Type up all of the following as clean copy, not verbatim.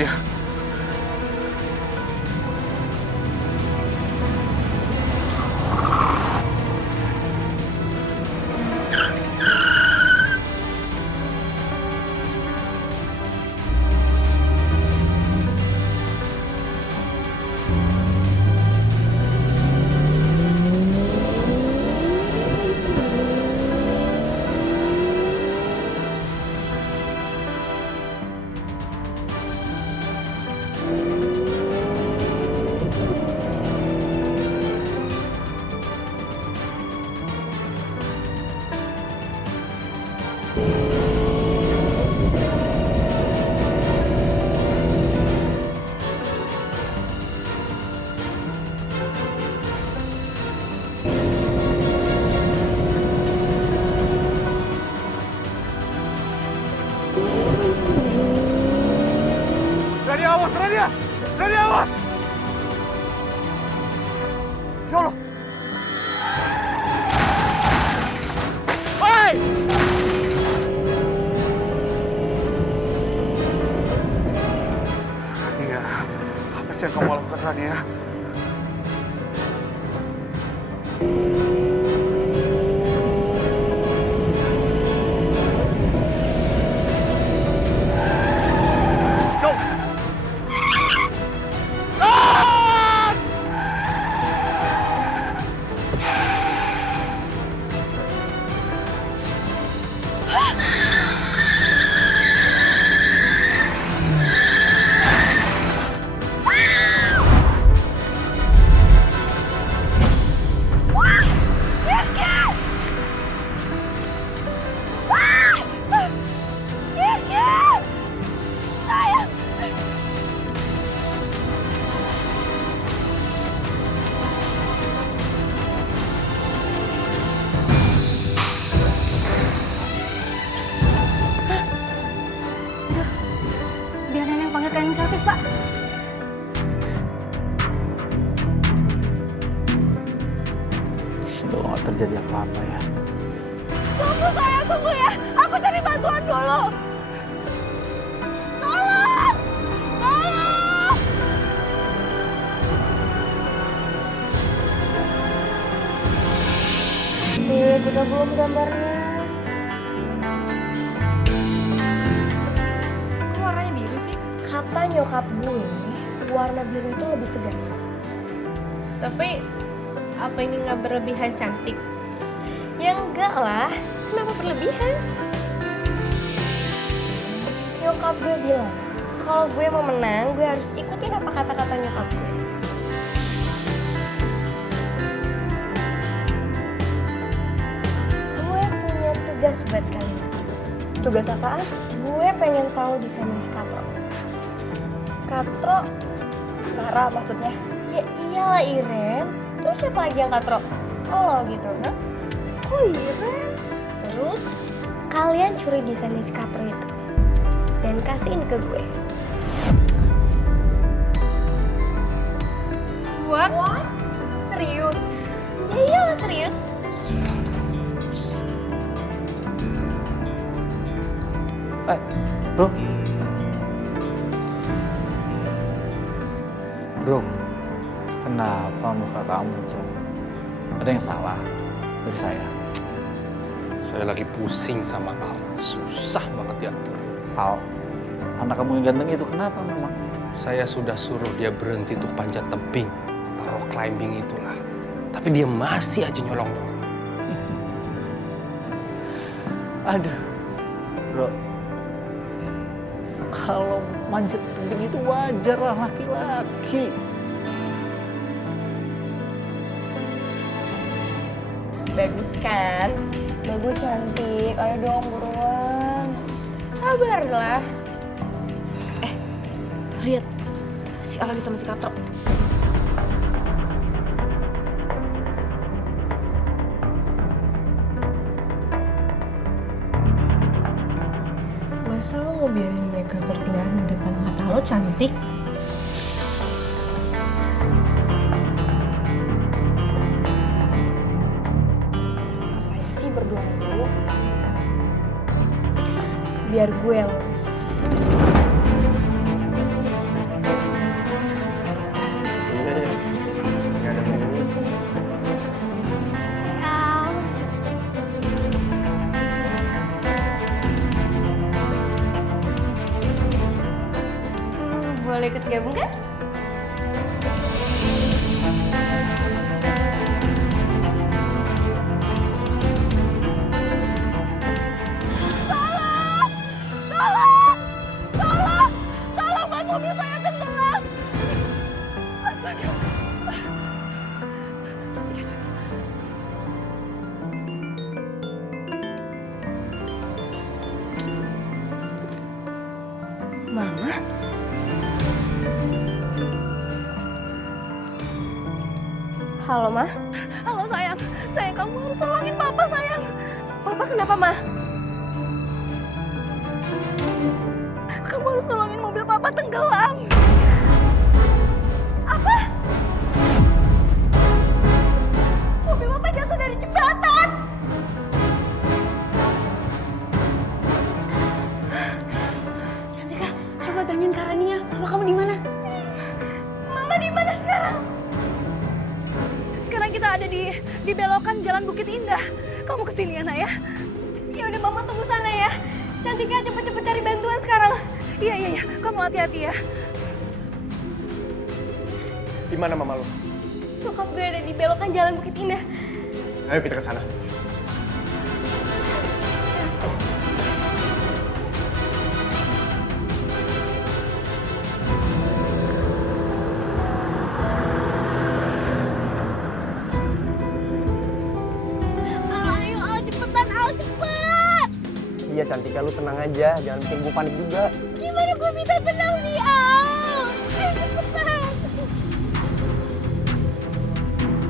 dia. Radia, awas, Radia! Radia, awas! Ya Allah! Hei! Radia, apa sih yang kamu lakukan, Radia? Biar Neneng panggil cleaning service, Pak. Semoga nggak terjadi apa-apa ya. Tunggu saya, tunggu ya. Aku cari bantuan dulu. Tolong! Tolong! Udah belum gambarnya? Kok warnanya biru sih? Kata nyokap gue, warna biru itu lebih tegas. Tapi apa ini nggak berlebihan cantik? Ya enggak lah, kenapa berlebihan? Nyokap gue bilang, kalau gue mau menang, gue harus ikutin apa kata-kata nyokap gue. Gue punya tugas buat kalian. Tugas apaan? Gue pengen tahu desainnya si Katro. Katro? Nara maksudnya? Ya iyalah Iren. Terus siapa lagi yang Katro? Lo gitu, ha? Oh Iren? Terus kalian curi desainnya si Katro itu dan kasihin ke gue. What? Serius? Ya iyalah serius. Bro. Bro, kenapa muka kamu tuh? Ada yang salah dari saya? Saya lagi pusing sama Al, susah banget diatur. Al, anak kamu yang ganteng itu kenapa memang? Saya sudah suruh dia berhenti untuk panjat tebing atau rock climbing itulah. Tapi dia masih aja nyolong-nyolong. Ada, bro. Kalau manjat tebing itu wajar lah laki-laki. Bagus kan? Bagus cantik. Ayo dong buruan. Sabarlah. Lihat, si Al lagi sama si Katro. Masa lo ngebiarin mereka berdua di depan mata lo cantik? Ngapain sih berdua dulu? Biar gue yang urus. Gabung kan? Tolong, Mas, mobil saya tenggelam. Astaga. Cantik. Mama? Halo, Ma. Halo, sayang. Sayang, kamu harus tolongin Papa, sayang. Papa kenapa, Ma? Kamu harus tolongin mobil Papa tenggelam. Apa? Mobil Papa jatuh dari jembatan. Cantika, coba tanyain Kak Rania. Mama kamu di mana? Mama di mana sekarang? Sekarang kita ada di belokan Jalan Bukit Indah. Kamu kesini ya, Nak ya? Ya udah, Mama tunggu sana ya. Cantika, cepet-cepet cari bantuan sekarang. Iya. Kamu hati-hati ya. Di mana mama lo? Nyokap gue ada di belokan Jalan Bukit Indah. Ayo kita ke sana. Ayo, Al, cepetan, Al, cepet! Iya Cantika, lu tenang aja, jangan bikin gue panik juga. Gimana gue bisa tenang sih, Al? Ayo, cepetan!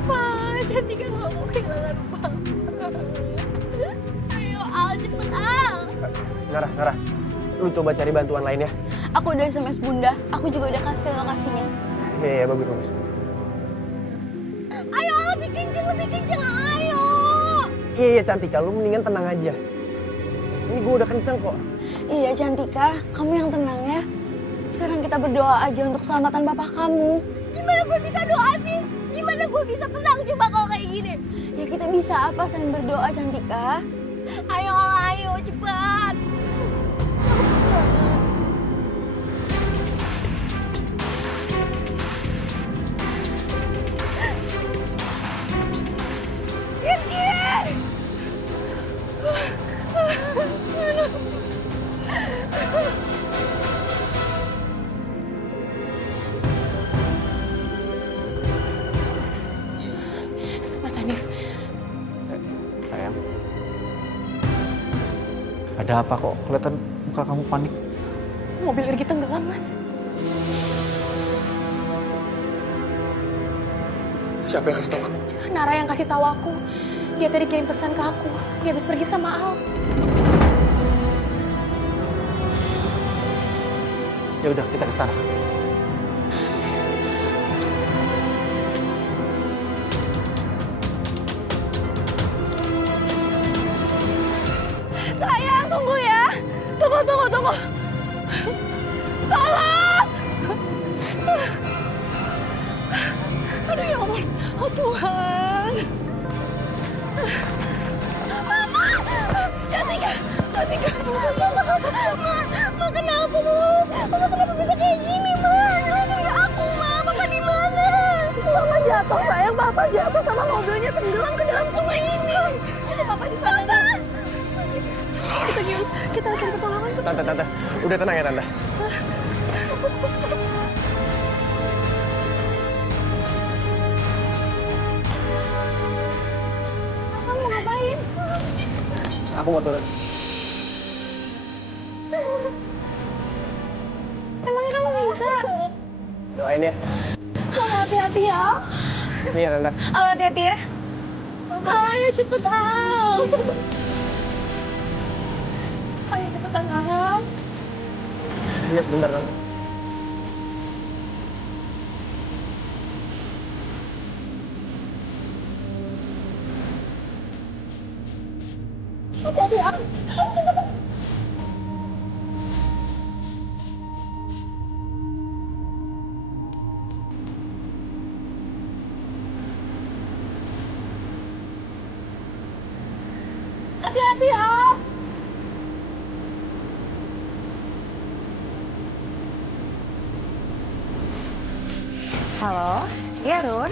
Ma, Cantika gak mau kehilangan Papa. Ayo, Al, cepet, Al! Ngarah, lu coba cari bantuan lain ya. Aku udah SMS Bunda, aku juga udah kasih lokasinya. Iya, bagus. Ayo, Al, bikin jeng, ayo! Iya Cantika, lu mendingan tenang aja. Ini gue udah kenceng kok. Iya, Cantika, kamu yang tenang ya. Sekarang kita berdoa aja untuk keselamatan papa kamu. Gimana gue bisa doa sih? Gimana gue bisa tenang coba kalau kayak gini? Ya kita bisa apa selain berdoa, Cantika? Ayo, cepat. Mas Hanif, Sayang. Ada apa kok? Kelihatan muka kamu panik. mobil Irgi tenggelam, Mas. Siapa yang kasih tau kamu? Nara yang kasih tahu aku. Dia tadi kirim pesan ke aku. Dia habis pergi sama Al. Ya udah, kita ke sana. Sayang, tunggu ya. Tunggu. Tolong! Aduh ya ampun. Oh Tuhan. Mama! Cantika. Ma, kenapa, Mama kenapa bisa kayak gini, Ma? Ini nggak aku, Ma. Papa di mana? Mama jatuh, sayang. Papa jatuh sama mobilnya tenggelam ke dalam sungai ini. Itu Papa di sana. Kita cari pertolongan. Tante, udah tenang ya Tante. Kamu mau ngapain? Aku mau turun. Emangnya kamu bisa? Doain ya. Kamu hati-hati ya. Nih ya Tante. Hati-hati ya. Ayo cepetan. Ayo cepetan, Al. Iya sebentar Tante. Hati-hati, Al. Hati-hati, Al. Halo? Iya, Run?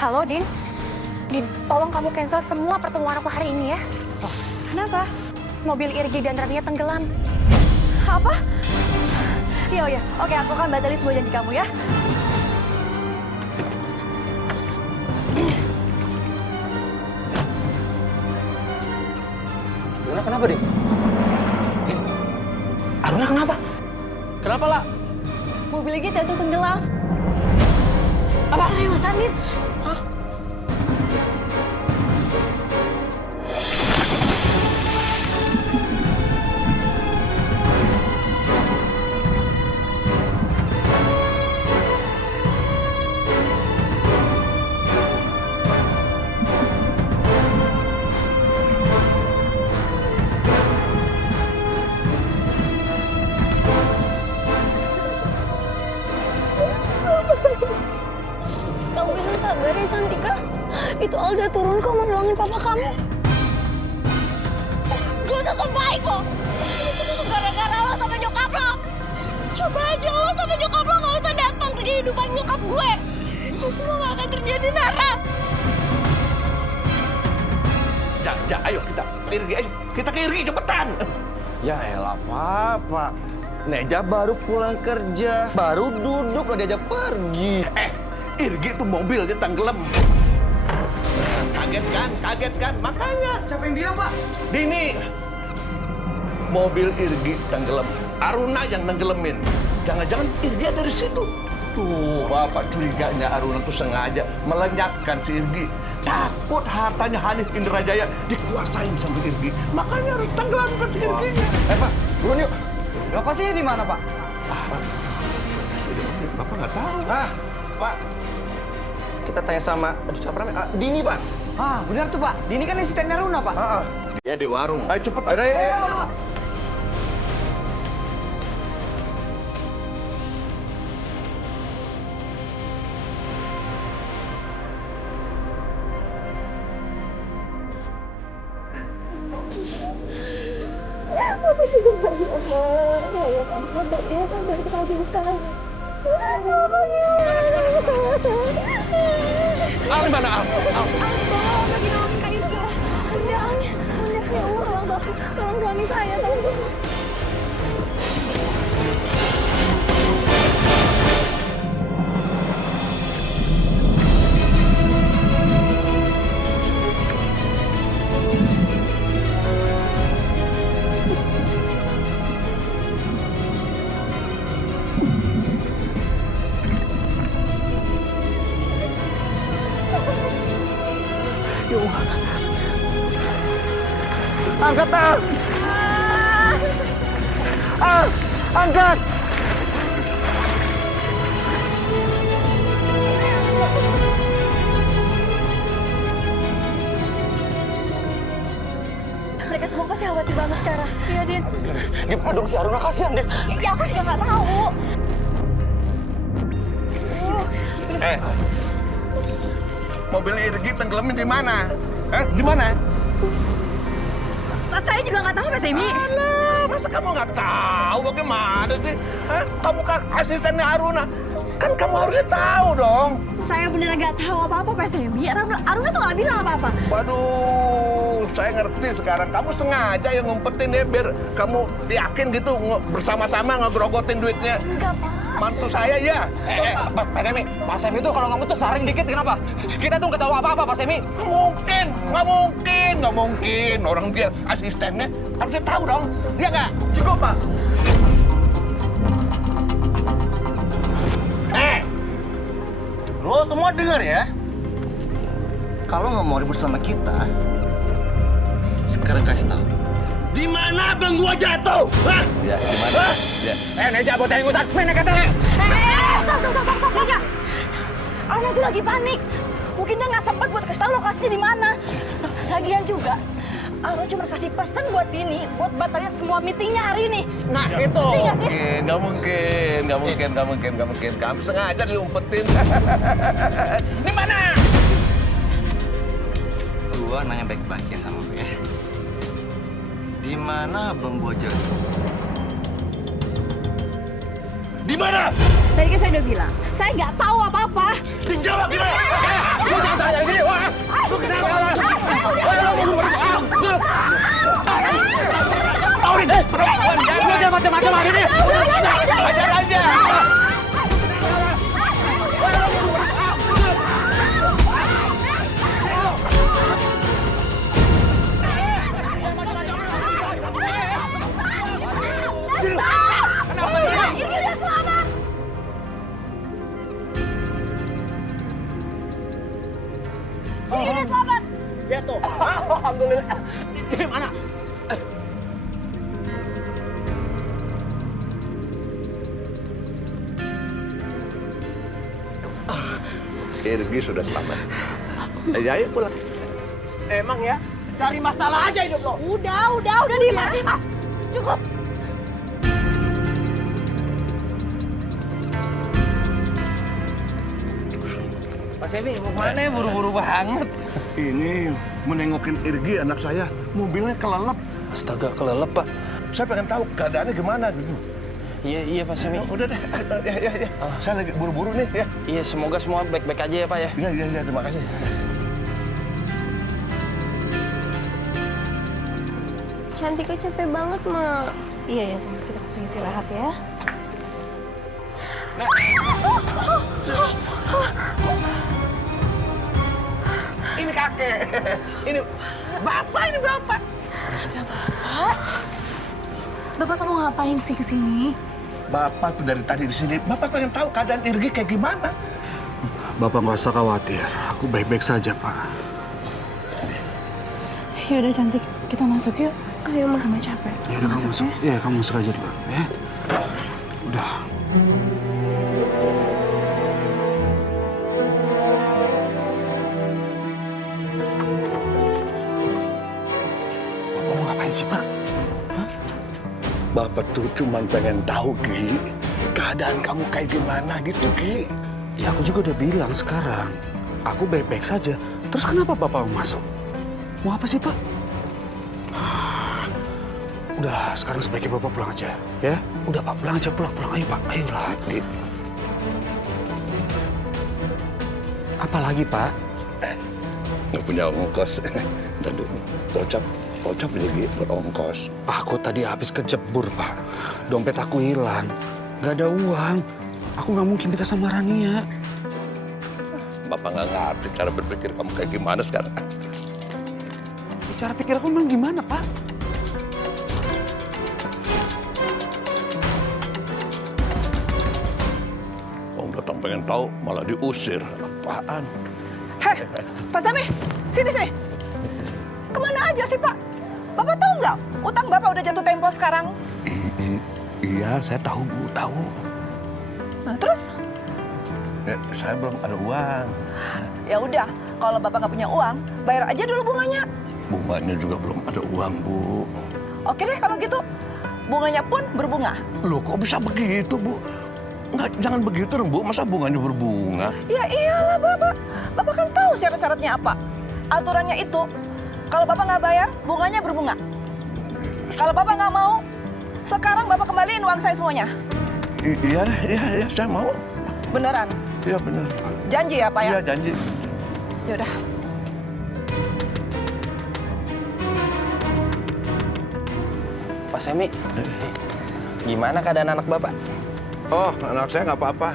Halo, Din? Din, tolong kamu cancel semua pertemuan aku hari ini ya. Oh, kenapa? Mobil Irgi dan Rania tenggelam. Apa? Iya, oh ya. Oke, aku akan batalin semua janji kamu ya. Aruna kenapa, Din? Aruna kenapa? Kenapa lah? Mobil lagi jatuh tenggelam. Apa? Seriusan, Din? Kamu bisa sabar ya, Cantika. Itu Alda turun kok mau nolongin papa kamu. Gue tetap baik kok. Gara-gara lo sama nyokap lo. Coba aja lo sama nyokap lo gak usah datang ke kehidupan nyokap gue. Itu semua gak akan terjadi, Nara. Ya, ayo kita ke Irgi, ayo. Kita ke Irgi cepetan. Ya elah, Papa. Neja baru pulang kerja, baru duduk udah diajak pergi. Irgi tuh mobilnya tenggelam. Kaget kan? Makanya. Siapa yang bilang, Pak? Dini, mobil Irgi tenggelam. Aruna yang nenggelemin. Jangan-jangan Irgi ada di situ. Tuh, Bapak curiganya Aruna tuh sengaja melenyapkan si Irgi. Takut hartanya Hanif Indrajaya dikuasain sama Irgi. Makanya harus tenggelamkan si Irginya. Pak, turun yuk. Lokasinya di mana, Pak? Bapak nggak tahu. Pak. Kita tanya sama, siapa namanya? Dini, Pak. Benar tuh, Pak. Dini kan asistennya Runa, Pak. Dia di warung. Ayo cepet. Ayo. Papa juga baik, Mama. Ya, kamu sabar ya, sabar kita dulu sekarang. Al mana Al? Lagi nolongin Kak Irga. Ya Allah, tolong suami saya, tolong suami. Angkat, Al! Al! Angkat! Mereka semua pasti khawatir banget sekarang. Iya, Din. Gimana dong si Aruna, kasihan, Din. Ya, aku juga nggak tahu. Mobilnya Irgi tenggelamnya di mana? Di mana? Saya juga nggak tahu, Mas Emi. Alah, masa kamu nggak tahu bagaimana sih? Kamu kan asistennya Aruna. Kan kamu harusnya tahu dong. Saya beneran nggak tahu apa-apa, Mas Emi. Aruna tuh nggak bilang apa-apa. Waduh, saya ngerti sekarang. Kamu sengaja yang ngumpetin ya biar kamu yakin gitu bersama-sama ngegrogotin duitnya. Enggak, Pak. Mantu saya ya. Pak Semi itu kalau ngomong tuh saring dikit, kenapa? Kita tuh nggak tahu apa-apa, Pak Semi. Nggak mungkin. Orang dia asistennya harusnya tahu dong. Iya nggak? Cukup, Pak. Lo semua dengar ya. Kalau nggak mau ribut sama kita, sekarang kasih tahu. Di mana abang gua jatuh? Hah? Ya, di mana? Ya. Neja, bocah yang ngusat. Mana katanya? Stop, Neja. Aruna tuh lagi panik. Mungkin dia nggak sempat buat kasih tahu lokasinya di mana. Lagian juga, Aruna cuma kasih pesan buat Dini buat batalin semua meetingnya hari ini. Nah, itu. Iya sih? Nggak mungkin. Kamu sengaja diumpetin. Di mana? Gua nanya baik-baik ya sama lu ya. Di mana abang gua jatuh? Di mana? Tadi kan saya udah bilang, saya nggak tahu apa-apa. jawab gimana? Lu jangan tanya gini, wah. Lu kenapa? Perempuan jangan macam-macam hari ini. Ajar aja. Alhamdulillah. Di mana? Irgi sudah selamat. Ayo pulang. Emang ya, cari masalah aja hidup lo. Udah Dimas. Cukup. Pak Semi, mau kemana ya? Buru-buru banget. Ini menengokin Irgi anak saya. Mobilnya kelelep. Astaga, kelelep, Pak. Saya pengen tahu keadaannya gimana gitu. Iya Pak Semi. Udah deh, ya. Saya lagi buru-buru nih ya. Iya, semoga semua baik-baik aja ya, Pak ya. Iya, terima kasih. Cantika capek banget, Ma. Iya, sayang, kita langsung istirahat ya. Ini kakek. Ini bapak, Astaga, Bapak. Bapak tuh mau ngapain sih kesini? Bapak tuh dari tadi di sini. Bapak pengen tahu keadaan Irgi kayak gimana. Bapak nggak usah khawatir, aku baik-baik saja, Pak. Ya udah cantik, kita masuk yuk. Ayo, Ma. Mama capek. Ya udah kamu masuk. Ya kamu masuk aja dulu, ya. Udah. Bapak mau ngapain sih, Pak? Bapak tuh cuma pengen tahu, Gi. Keadaan kamu kayak gimana gitu, Gi. Ya aku juga udah bilang sekarang. Aku baik-baik saja. Terus kenapa Bapak mau masuk? Mau apa sih, Pak? Udah, sekarang sebaiknya Bapak pulang aja, ya? Udah, Pak, pulang aja, pulang. Ayo, Pak, ayolah. Apa lagi, Pak? Nggak punya ongkos. Tadi kocap lagi berongkos. Aku tadi habis kejebur, Pak. Dompet aku hilang. Nggak ada uang. Aku nggak mungkin minta sama Rania. Bapak nggak ngerti cara berpikir kamu kayak gimana sekarang. Cara pikir aku memang gimana, Pak? Kamu datang pengen tahu, malah diusir. Apaan? Heh, Pak Sami, sini. Kemana aja sih, Pak? Bapak tahu nggak? Utang Bapak udah jatuh tempo sekarang. Iya, saya tahu, Bu, tahu. Nah, terus? Saya belum ada uang. Ya udah, kalau Bapak nggak punya uang, bayar aja dulu bunganya. Bunganya juga belum ada uang, Bu. Oke deh kalau gitu. Bunganya pun berbunga. Loh, kok bisa begitu, Bu? Nggak, jangan begitu dong, Bu. Masa bunganya berbunga? Ya iyalah, Bapak. Bapak kan tahu syarat-syaratnya apa. Aturannya itu, kalau Bapak nggak bayar, bunganya berbunga. Kalau Bapak nggak mau, sekarang Bapak kembaliin uang saya semuanya. Iya, saya mau. Beneran? Iya, bener. Janji ya, Pak ya? Iya, janji. Yaudah. Pak Semi, gimana keadaan anak Bapak? Oh, anak saya nggak apa-apa.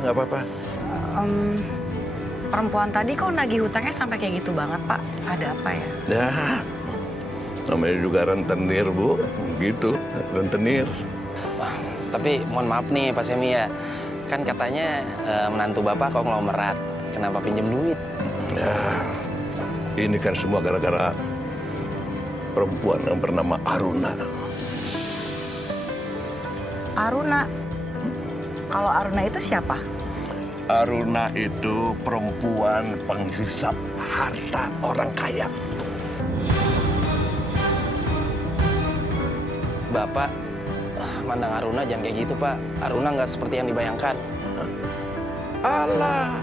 Perempuan tadi kok nagih hutangnya sampai kayak gitu banget, Pak? Ada apa ya? Ya, namanya juga rentenir, Bu. Gitu, rentenir. Tapi mohon maaf nih Pak Semi ya. Kan katanya menantu Bapak kok nglomerat. Kenapa pinjem duit? Ya, ini kan semua gara-gara perempuan yang bernama Aruna. Aruna? Kalau Aruna itu siapa? Aruna itu perempuan penghisap harta orang kaya. Bapak mandang Aruna jangan kayak gitu, Pak. Aruna nggak seperti yang dibayangkan. Alah.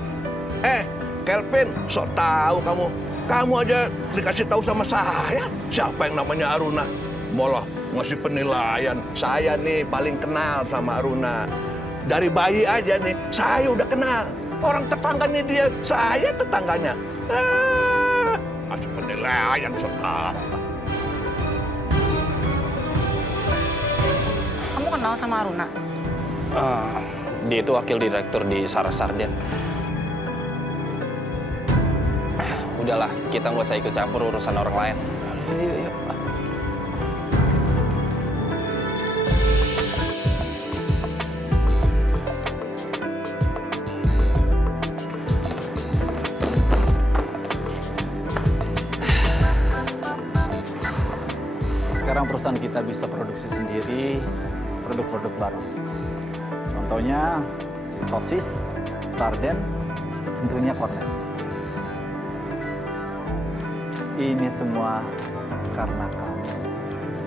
Kelvin, sok tahu kamu. Kamu aja dikasih tahu sama saya. Siapa yang namanya Aruna? Malah ngasih penilaian. Saya nih paling kenal sama Aruna. Dari bayi aja nih, saya udah kenal. orang tetangganya dia, saya tetangganya. Masuk penilaian sekarang. Kamu kenal sama Aruna? Dia itu wakil direktur di Saras Sarden. Udahlah, kita nggak usah ikut campur urusan orang lain. Yuk. Sekarang perusahaan kita bisa produksi sendiri produk-produk baru. Contohnya sosis, sarden, tentunya kornet. Ini semua karena kamu.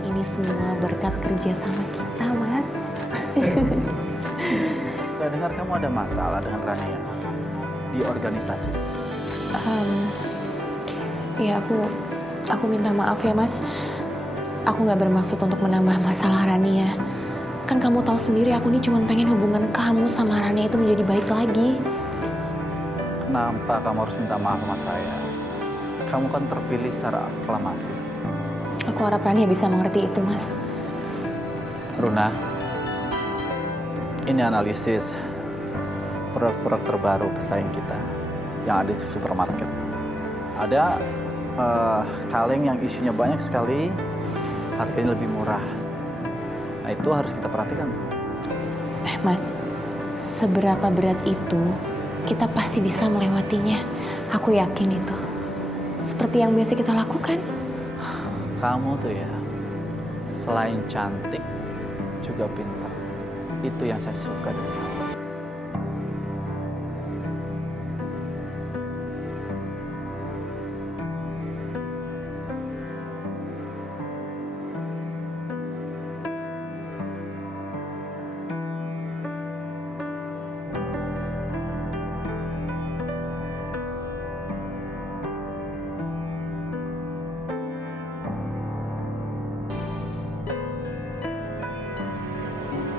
Ini semua berkat kerja sama kita, Mas. Saya dengar kamu ada masalah dengan Rania di organisasi. Ya aku minta maaf ya, Mas. Aku nggak bermaksud untuk menambah masalah Rania. Kan kamu tahu sendiri aku ini cuma pengen hubungan kamu sama Rania itu menjadi baik lagi. Kenapa kamu harus minta maaf sama saya? Kamu kan terpilih secara aklamasi. Aku harap Rania bisa mengerti itu, Mas. Runa, ini analisis produk-produk terbaru pesaing kita yang ada di supermarket. Ada kaleng yang isinya banyak sekali, harganya lebih murah. Nah, itu harus kita perhatikan. Mas, seberapa berat itu, kita pasti bisa melewatinya. Aku yakin itu. Seperti yang biasa kita lakukan. Kamu tuh ya, selain cantik, juga pintar. Itu yang saya suka dari kamu.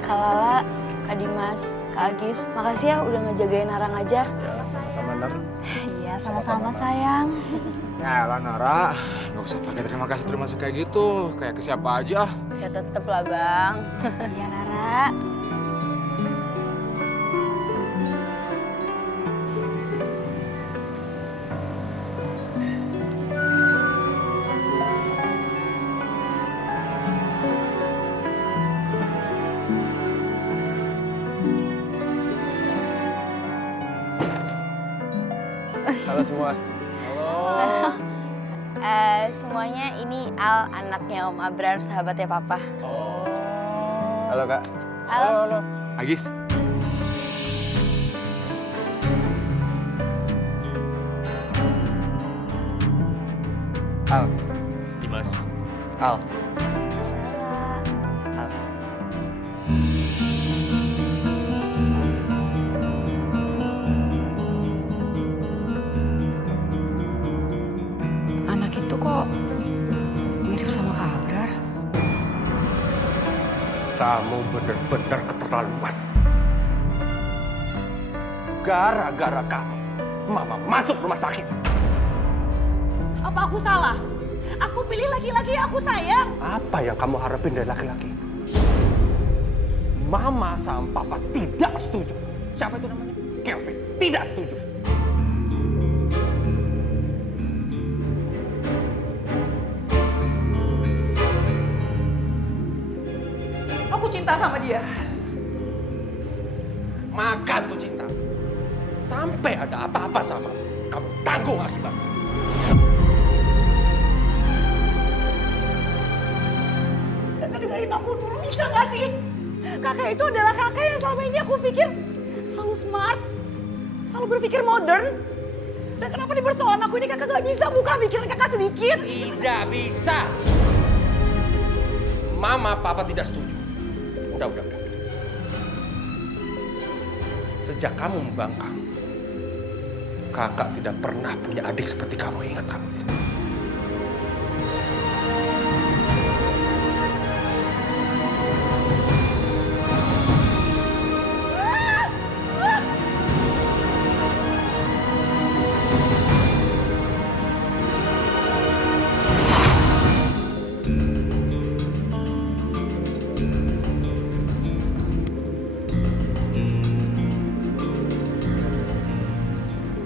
Kak Lala, Kak Dimas, Kak Agis, makasih ya udah ngejagain Nara ngajar. Ya, sama-sama, Nar. Iya, sama-sama sayang. Ya lah, Nara. Nggak usah pakai terima kasih kayak gitu. Kayak ke siapa aja. Ya tetep lah, Bang. Iya, Nara. Halo semua. Semuanya ini Al, anaknya Om Abrar, sahabatnya Papa. Halo, Kak. Halo. Agis. Al. Dimas. Al. Anak itu kok mirip sama Kak Abrar? Kamu benar-benar keterlaluan. Gara-gara kamu, Mama masuk rumah sakit. Apa aku salah? Aku pilih laki-laki yang aku sayang. Apa yang kamu harapin dari laki-laki itu? Mama sama Papa tidak setuju. Siapa itu namanya? Kelvin. Tidak setuju. Aku cinta sama dia. Makan tuh cinta. Sampai ada apa-apa sama kamu tanggung akibatnya. Dengerin aku dulu, bisa gak sih? Kakak itu adalah kakak yang selama ini aku pikir selalu smart, selalu berpikir modern. Dan kenapa di persoalan aku ini kakak gak bisa buka pikiran kakak sedikit? Tidak bisa. Mama, Papa tidak setuju. Udah. Sejak kamu membangkang, kakak tidak pernah punya adik seperti kamu. Ingat kamu itu.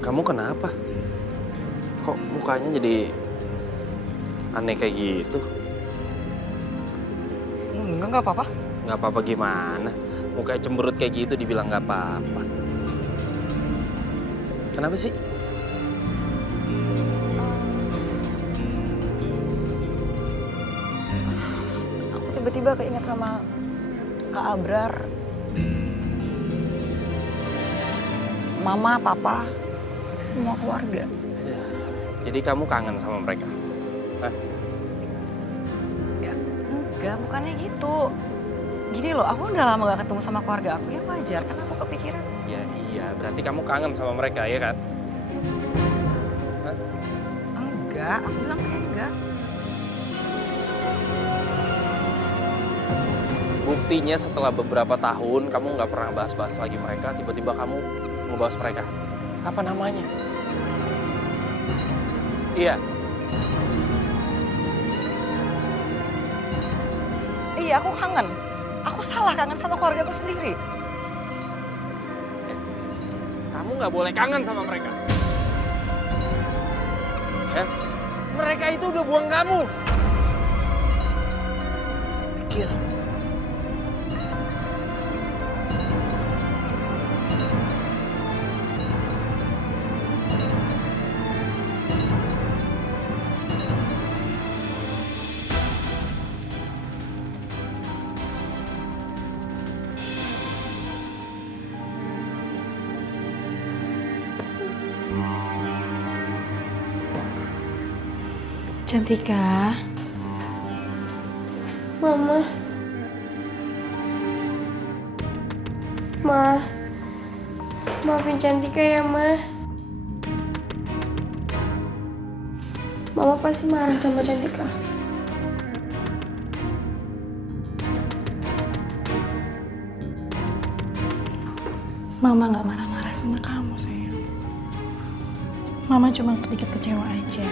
Kamu kenapa? Kok mukanya jadi aneh kayak gitu? Enggak apa-apa. Nggak apa-apa gimana? Mukanya cemberut kayak gitu dibilang nggak apa-apa. Kenapa sih? Aku tiba-tiba keinget sama Kak Abrar. Mama, Papa, semua keluarga. Jadi kamu kangen sama mereka? Hah? Ya, enggak, bukannya gitu. Gini loh, aku udah lama gak ketemu sama keluarga aku, ya wajar kan aku kepikiran. Ya iya, berarti kamu kangen sama mereka ya kan? Hah? Enggak, aku bilang kayak enggak. Buktinya setelah beberapa tahun kamu nggak pernah bahas-bahas lagi mereka, tiba-tiba kamu ngebahas mereka. Apa namanya? Iya. Iya, aku kangen. Aku salah kangen sama keluarga aku sendiri. Kamu nggak boleh kangen sama mereka. Ya? Mereka itu udah buang kamu. Pikir. Cantika. Mama. Ma. Maafin Cantika ya, Ma. Mama pasti marah sama Cantika. Mama gak marah-marah sama kamu, sayang. Mama cuma sedikit kecewa aja.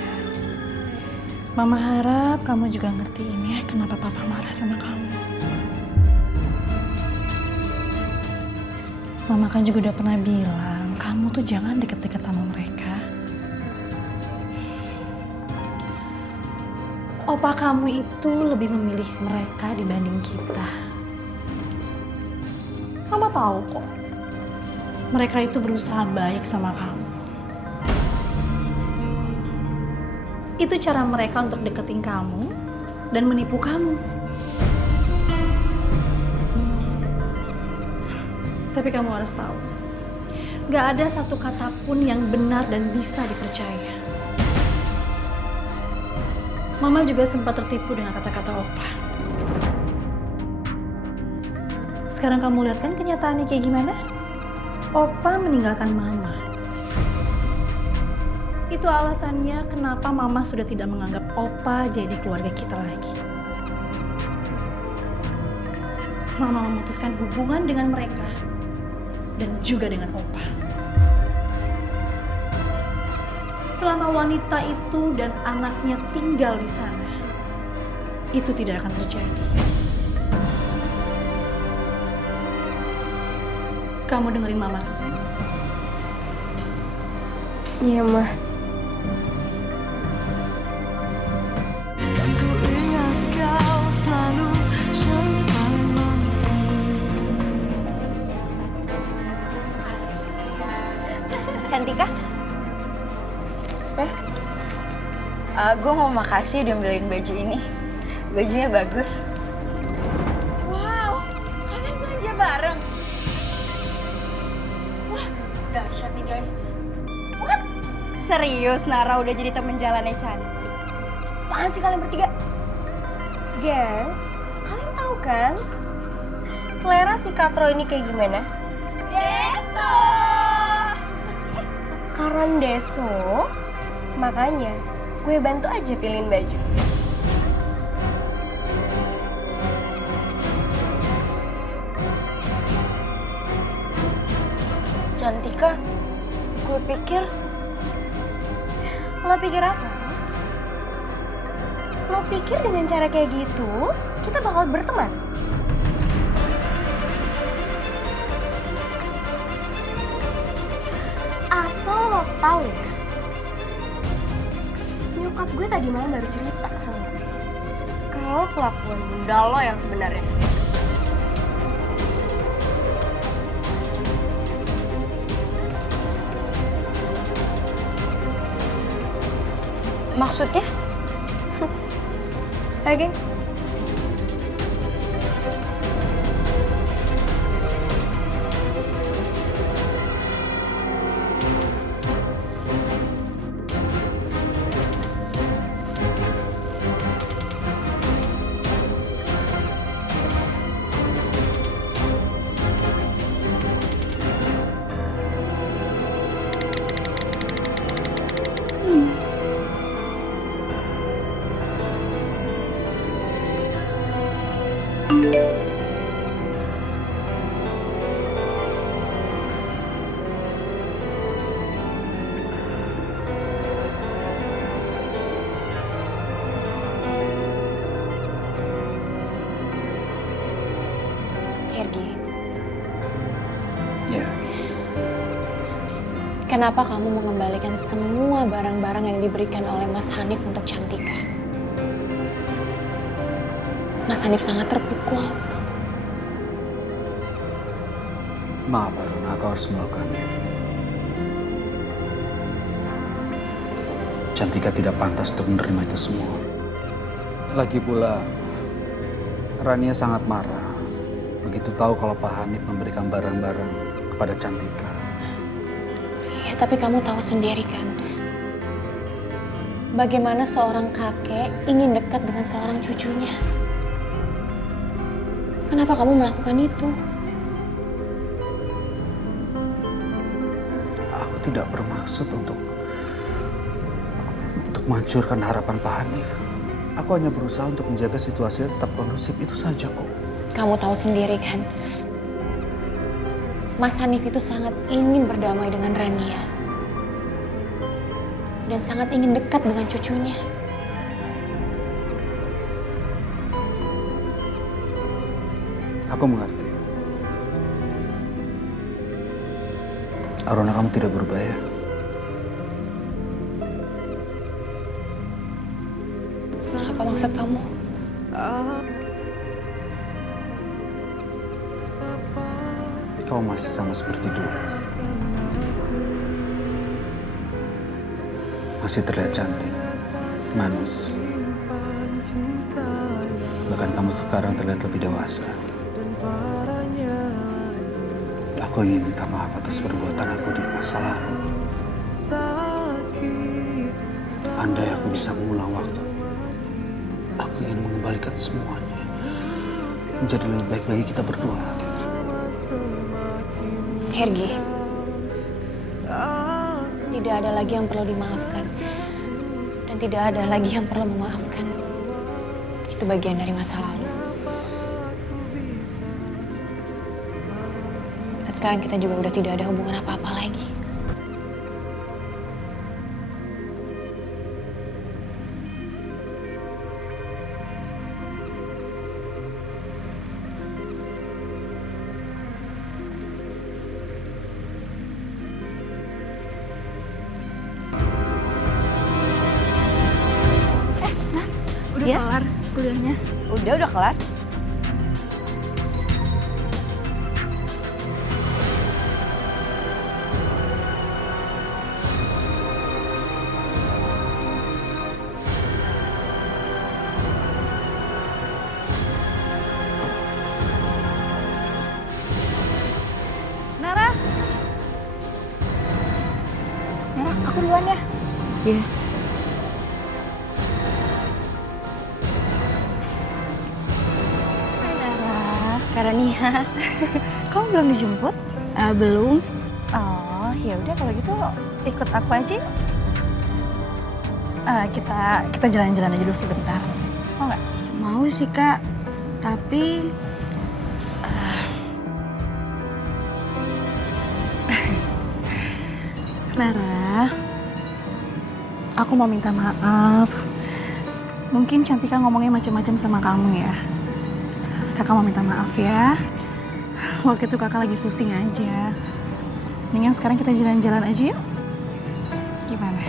Mama harap kamu juga ngertiin ya kenapa Papa marah sama kamu. Mama kan juga udah pernah bilang, kamu tuh jangan deket-deket sama mereka. Opa kamu itu lebih memilih mereka dibanding kita. Mama tahu kok. Mereka itu berusaha baik sama kamu. Itu cara mereka untuk deketin kamu dan menipu kamu. Tapi kamu harus tahu, gak ada satu kata pun yang benar dan bisa dipercaya. Mama juga sempat tertipu dengan kata-kata Opa. Sekarang kamu lihat kan kenyataannya kayak gimana? Opa meninggalkan Mama. Itu alasannya kenapa Mama sudah tidak menganggap Opa jadi keluarga kita lagi. Mama memutuskan hubungan dengan mereka dan juga dengan Opa. Selama wanita itu dan anaknya tinggal di sana, itu tidak akan terjadi. Kamu dengerin Mama kan, sayang? Iya, Ma. Cantika? Gue mau makasih udah beliin baju ini. Bajunya bagus. Wow, kalian belanja bareng? Wah, dahsyat nih guys. What? Serius Nara udah jadi temen jalannya Cantik? Apaan sih kalian bertiga? Gengs, kalian tahu kan selera si Katro ini kayak gimana? Deso! Karena Deso, makanya gue bantu aja pilihin baju. Cantika, gue pikir... Lo pikir apa? Lo pikir dengan cara kayak gitu, kita bakal berteman? Asal lo tahu ya, nyokap gue tadi malam baru cerita sama gue kalau kelakuan bunda lo yang sebenarnya. Maksudnya? Hai, gengs. Hergi, Ya, kenapa kamu mengembalikan semua barang-barang yang diberikan oleh Mas Hanif untuk Cantika? Mas Hanif sangat terpukul. maaf Aruna, aku harus melakukannya. Cantika tidak pantas untuk menerima itu semua. Lagi pula, Rania sangat marah begitu tahu kalau Pak Hanif memberikan barang-barang kepada Cantika. Ya, tapi kamu tahu sendiri kan, bagaimana seorang kakek ingin dekat dengan seorang cucunya. Kenapa kamu melakukan itu? Aku tidak bermaksud untuk menghancurkan harapan Pak Hanif. Aku hanya berusaha untuk menjaga situasi tetap kondusif, itu saja kok. Kamu tahu sendiri kan, Mas Hanif itu sangat ingin berdamai dengan Rania. Dan sangat ingin dekat dengan cucunya. Aku mengerti. Aruna, kamu tidak berubah ya? Nah, apa maksud kamu? Kau masih sama seperti dulu. Masih terlihat cantik, manis. Bahkan kamu sekarang terlihat lebih dewasa. Aku ingin minta maaf atas perbuatan aku di masa lalu. Andai aku bisa mengulang waktu, aku ingin mengembalikan semuanya menjadi lebih baik bagi kita berdua. Hergi, tidak ada lagi yang perlu dimaafkan. Dan tidak ada lagi yang perlu memaafkan. Itu bagian dari masa lalu. Dan sekarang kita juga udah tidak ada hubungan apa-apa lagi. Udah kelar kuliahnya? Udah kelar. Nara, aku duluan ya. Iya. Rania, Kamu belum dijemput? belum. Oh, ya udah kalau gitu ikut aku aja. Yuk. Kita jalan-jalan aja dulu sebentar. Mau nggak? Mau sih Kak, tapi Nara, aku mau minta maaf. Mungkin Cantika ngomongnya macam-macam sama kamu ya. Kakak mau minta maaf ya. Waktu itu kakak lagi pusing aja. Mendingan sekarang kita jalan-jalan aja yuk. Gimana?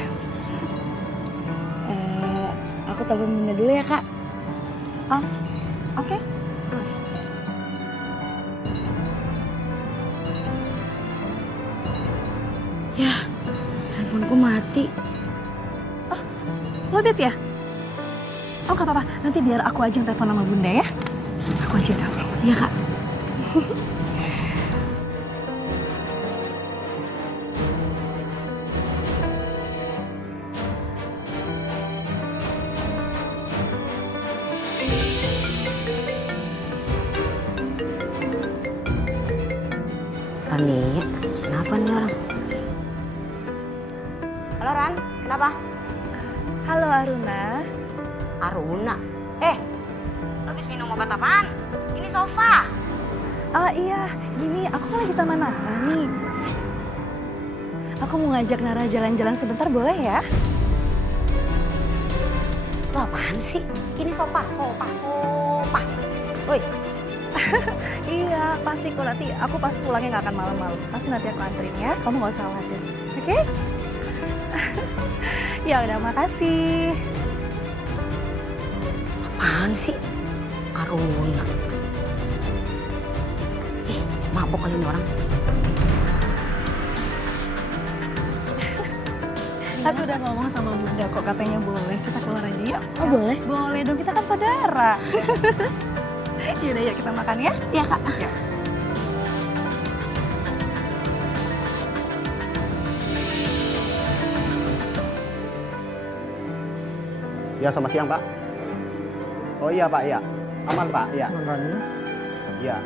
Aku telepon Bunda dulu ya, Kak. Oh, oke. Ya, handphoneku mati. Oh, lo liat ya? Oh, gak apa-apa. Nanti biar aku aja yang telepon sama Bunda ya. Aku aja yang telepon. Iya, Kak. Rani, kenapa nih orang? Halo Ran, kenapa? Halo Aruna. Aruna? Lo habis minum obat apaan? Ini sofa. Oh iya, gini aku kan lagi sama Nara nih. Aku mau ngajak Nara jalan-jalan sebentar, boleh ya? Lo apaan sih? Ini sofa. Woi. Iya, pasti kok nanti aku pas pulangnya nggak akan malam-malam. Pasti nanti aku anterin ya, kamu nggak usah khawatir. Oke? Ya udah, makasih. Apaan sih? Aruna. Ih, mabok kali ini orang. Aku udah ngomong sama Bunda kok, katanya boleh. Kita keluar aja yuk. Oh, boleh? Boleh dong, kita kan saudara. Yaudah, yuk kita makan ya. Iya, Kak. Yuk. Ya, selamat siang, Pak. Oh iya, Pak, iya. Aman, Pak, iya. Iya.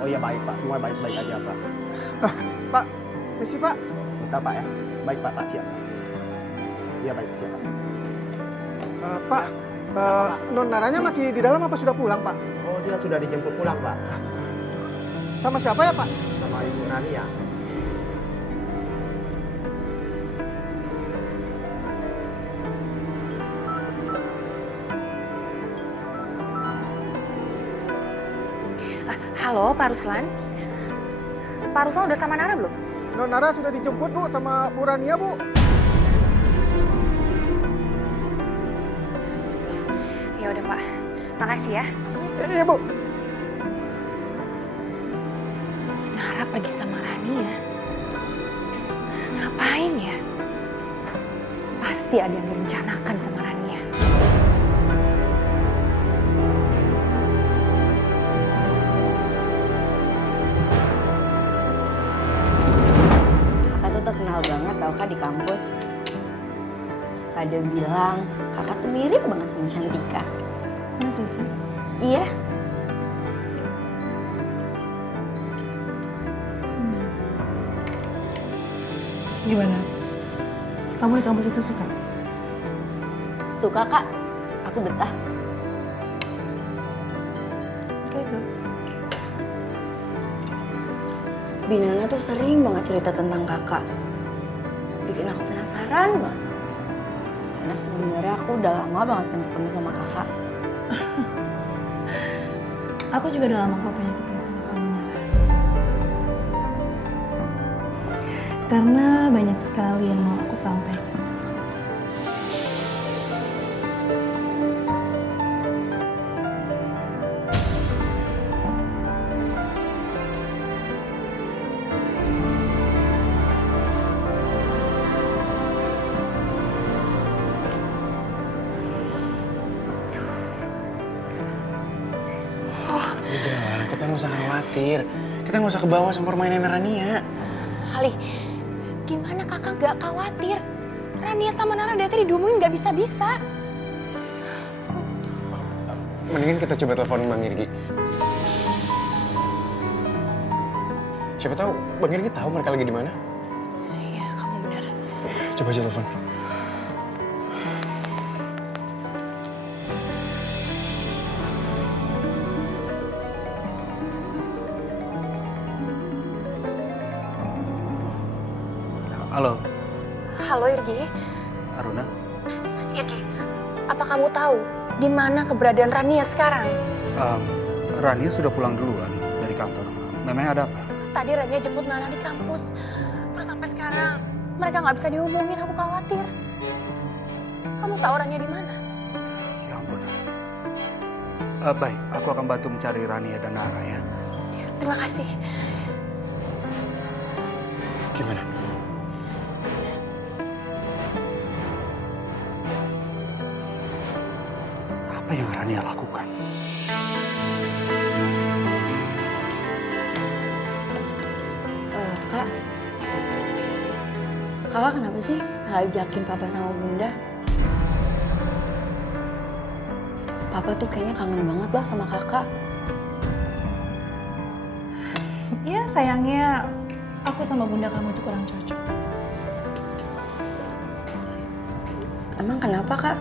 Oh iya, baik, Pak. Semua baik-baik aja, Pak. Pak, misi, Pak. Bentar, Pak, ya. Baik, Pak, siap. Iya, baik, siap, Pak. Pak, Non Naranya masih di dalam apa sudah pulang, Pak? Oh, dia sudah dijemput pulang, Pak. Sama siapa ya, Pak? Sama Ibu Rania. Halo, Pak Ruslan. Pak Ruslan udah sama Nara belum? Non Nara sudah dijemput, Bu, sama Bu Rania, Bu. Ya udah, Pak. Makasih ya. Iya, Bu. Nara pergi sama Rania. Ngapain ya? Pasti ada yang direncanakan sama Rania. Kakak tuh terkenal banget tau Kak di kampus. Pada bilang kakak tuh mirip banget sama Cantika. Masa sih? Iya. Gimana? Kamu di kampus itu suka? Suka, Kak. Aku betah. Oke, tuh. Binana tuh sering banget cerita tentang kakak. Bikin aku penasaran banget. Karena sebenarnya aku udah lama banget kan ketemu sama kakak. Aku juga udah lama kok pengen ketemu sama kamu, Nara. Karena banyak sekali yang mau aku sampaikan. Udah, kita nggak usah khawatir. Kita nggak usah kebawa sama permainan Rania. Ali, gimana kakak gak khawatir? Rania sama Nara dari tadi diomongin gak bisa-bisa. Mendingan kita coba teleponin Bang Irgi. Siapa tahu Bang Irgi tahu mereka lagi di mana. Iya, kamu benar. Coba aja telepon. Halo, Halo Irgi. Aruna. Irgi, apa kamu tahu di mana keberadaan Rania sekarang? Rania sudah pulang duluan dari kantor. Memangnya ada apa? Tadi Rania jemput Nara di kampus. Terus sampai sekarang Mereka nggak bisa dihubungin, aku khawatir. Kamu tahu Rania di mana? Ya ampun. Baik, aku akan bantu mencari Rania dan Nara ya. Terima kasih. Gimana? Apa yang Rania lakukan? Kak, kakak kenapa sih ngajakin papa sama bunda? Papa tuh kayaknya kangen banget loh sama kakak. Ya sayangnya aku sama bunda kamu itu kurang cocok. Emang kenapa, Kak?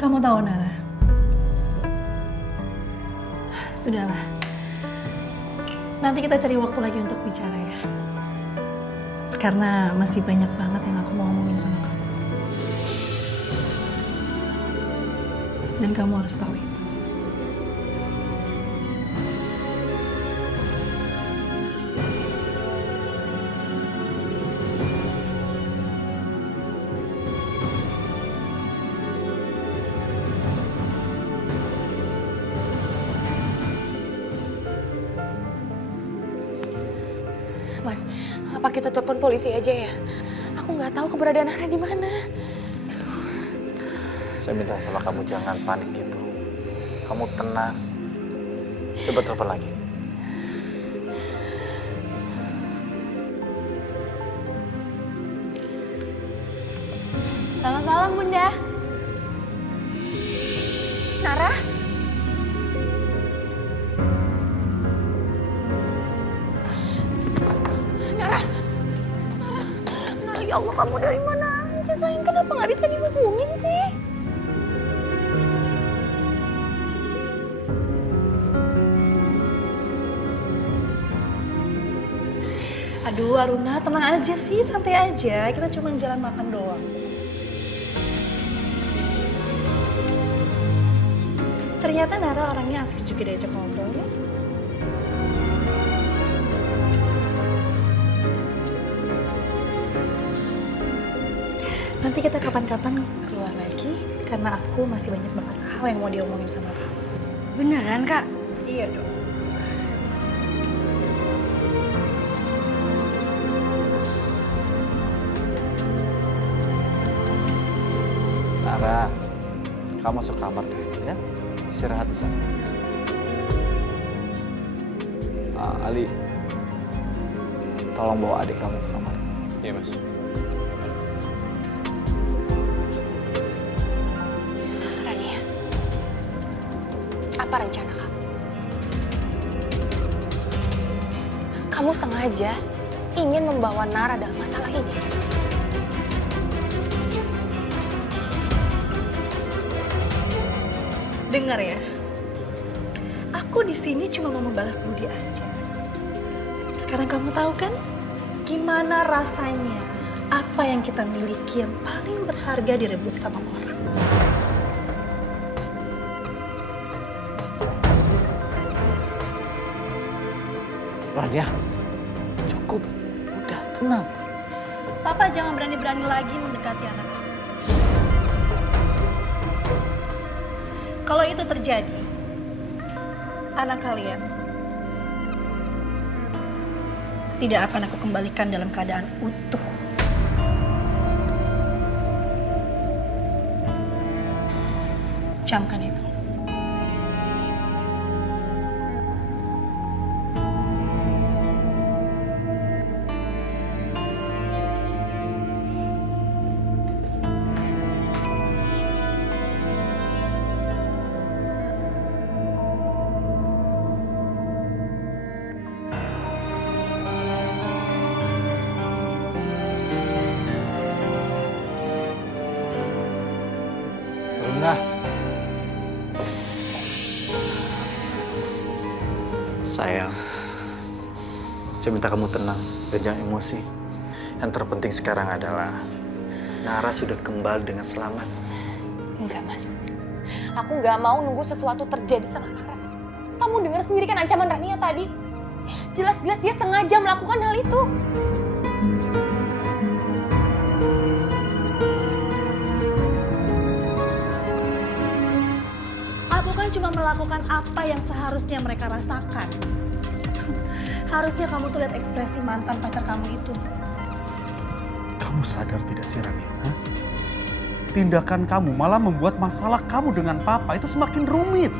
Kamu tahu Nara? Sudahlah. Nanti kita cari waktu lagi untuk bicara ya. Karena masih banyak banget yang aku mau ngomongin sama kamu. Dan kamu harus tahu itu. Mas, apa kita telepon polisi aja ya? Aku nggak tahu keberadaan Nara di mana. Saya minta sama kamu jangan panik gitu. Kamu tenang. Coba telepon lagi. Selamat malam, Bunda. Nara? Nara, ya Allah, kamu dari mana aja sayang? Kenapa nggak bisa dihubungin sih? Aduh Aruna, tenang aja sih, santai aja. Kita cuma jalan makan doang. Ternyata Nara orangnya asik juga diajak ngobrol ya. Nanti kita kapan-kapan keluar lagi, karena aku masih banyak banget hal yang mau diomongin sama kamu. Beneran, Kak? Iya dong. Nara, kamu masuk kamar deh ya. Istirahat di sana. Ali, tolong bawa adik kamu ke kamar. Iya, Mas. Rania, apa rencana kamu? Kamu sengaja ingin membawa Nara dalam masalah ini. Dengar ya, aku di sini cuma mau membalas budi aja. Sekarang kamu tahu kan, gimana rasanya apa yang kita miliki yang paling berharga direbut sama orang. Rania, cukup, udah tenang. Papa jangan berani-berani lagi mendekati anak aku. Kalau itu terjadi, anak kalian tidak akan aku kembalikan dalam keadaan utuh. Camkan itu. Nah, sayang, saya minta kamu tenang dan jangan emosi. Yang terpenting sekarang adalah Nara sudah kembali dengan selamat. Enggak, Mas. Aku nggak mau nunggu sesuatu terjadi sama Nara. Kamu dengar sendiri kan ancaman Rania tadi? Jelas-jelas dia sengaja melakukan hal itu. Aku kan cuma melakukan apa yang seharusnya mereka rasakan. Harusnya kamu tuh lihat ekspresi mantan pacar kamu itu. Kamu sadar tidak sih Rania? Hah? Tindakan kamu malah membuat masalah kamu dengan papa itu semakin rumit.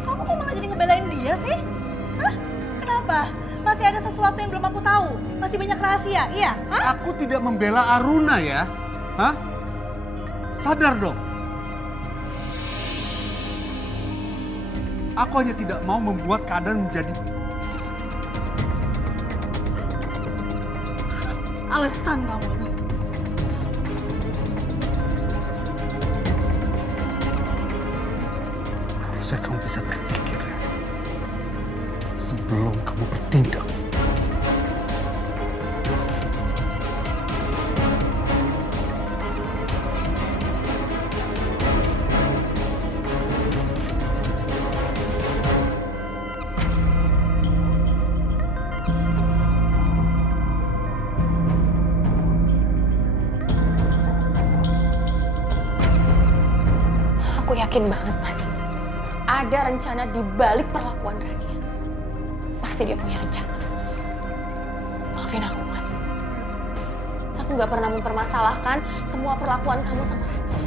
Kamu kok malah jadi ngebelain dia sih? Hah? Kenapa? Masih ada sesuatu yang belum aku tahu? Masih banyak rahasia, iya? Hah? Aku tidak membela Aruna ya. Hah? Sadar dong. Aku hanya tidak mau membuat keadaan menjadi Alasan kamu itu. Harusnya kamu bisa berpikir ya. Sebelum kamu bertindak. Aku yakin banget, Mas. Ada rencana di balik perlakuan Rania. Pasti dia punya rencana. Maafin aku, Mas. Aku nggak pernah mempermasalahkan semua perlakuan kamu sama Rania.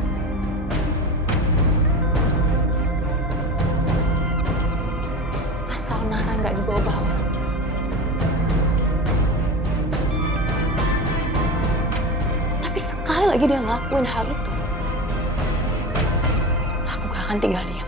Asal Nara nggak dibawa-bawa. Tapi sekali lagi dia ngelakuin hal itu, aku gak akan tinggal diam.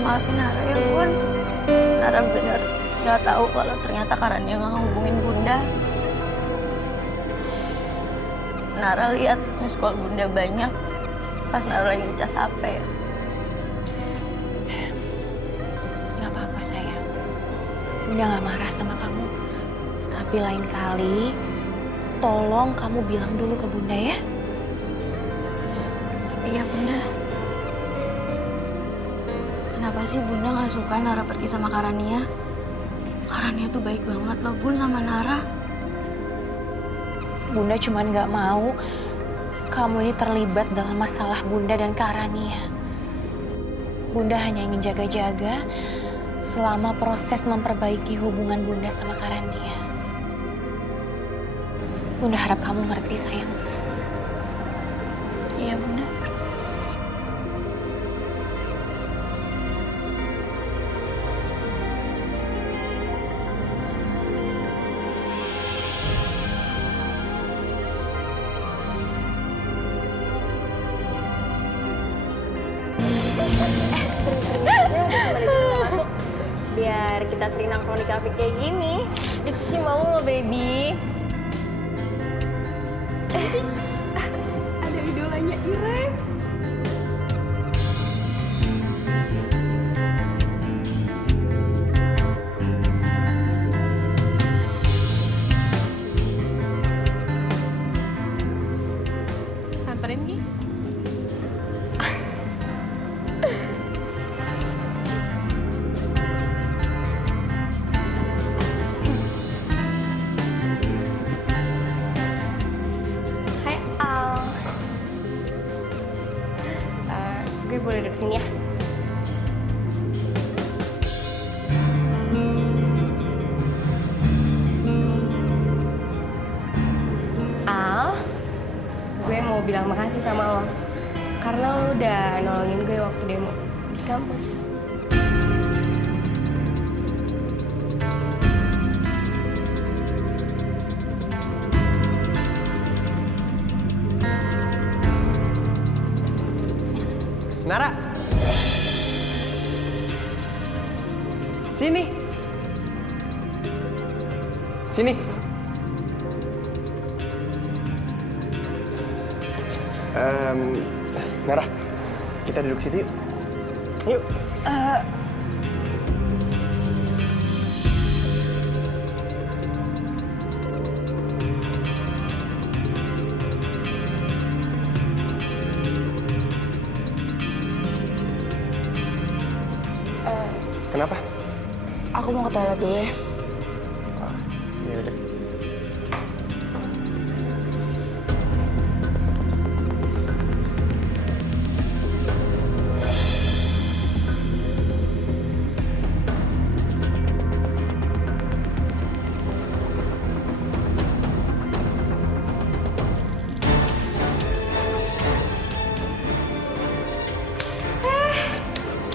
Maafin Nara ya Bun. Nara bener gak tahu kalau ternyata Karania nggak ngehubungin Bunda. Nara lihat miss call Bunda banyak pas Nara lagi ngecas HP. Gak apa-apa sayang. Bunda gak marah sama kamu. Tapi lain kali, tolong kamu bilang dulu ke Bunda ya. Iya Bunda. Kenapa sih Bunda gak suka Nara pergi sama Karania? Karania tuh baik banget loh Bun sama Nara. Bunda cuman gak mau kamu ini terlibat dalam masalah Bunda dan Karania. Bunda hanya ingin jaga-jaga selama proses memperbaiki hubungan Bunda sama Karania. Bunda harap kamu ngerti sayang. Iya Bunda. Sering-sering aja udah kembali kita masuk. Biar kita sering nongkrong di kafe kayak gini. Itu sih mau lo baby. Ada idolanya Iren. Samperin Ki. Hai Al. Gue boleh duduk sini ya? Al, gue mau bilang makasih sama lo. Karena lo udah nolongin gue waktu demo di kampus. Nara. Sini. Sini. Nara, kita duduk situ yuk. Yuk. Kenapa? Aku mau ke toilet dulu ya. Ya udah.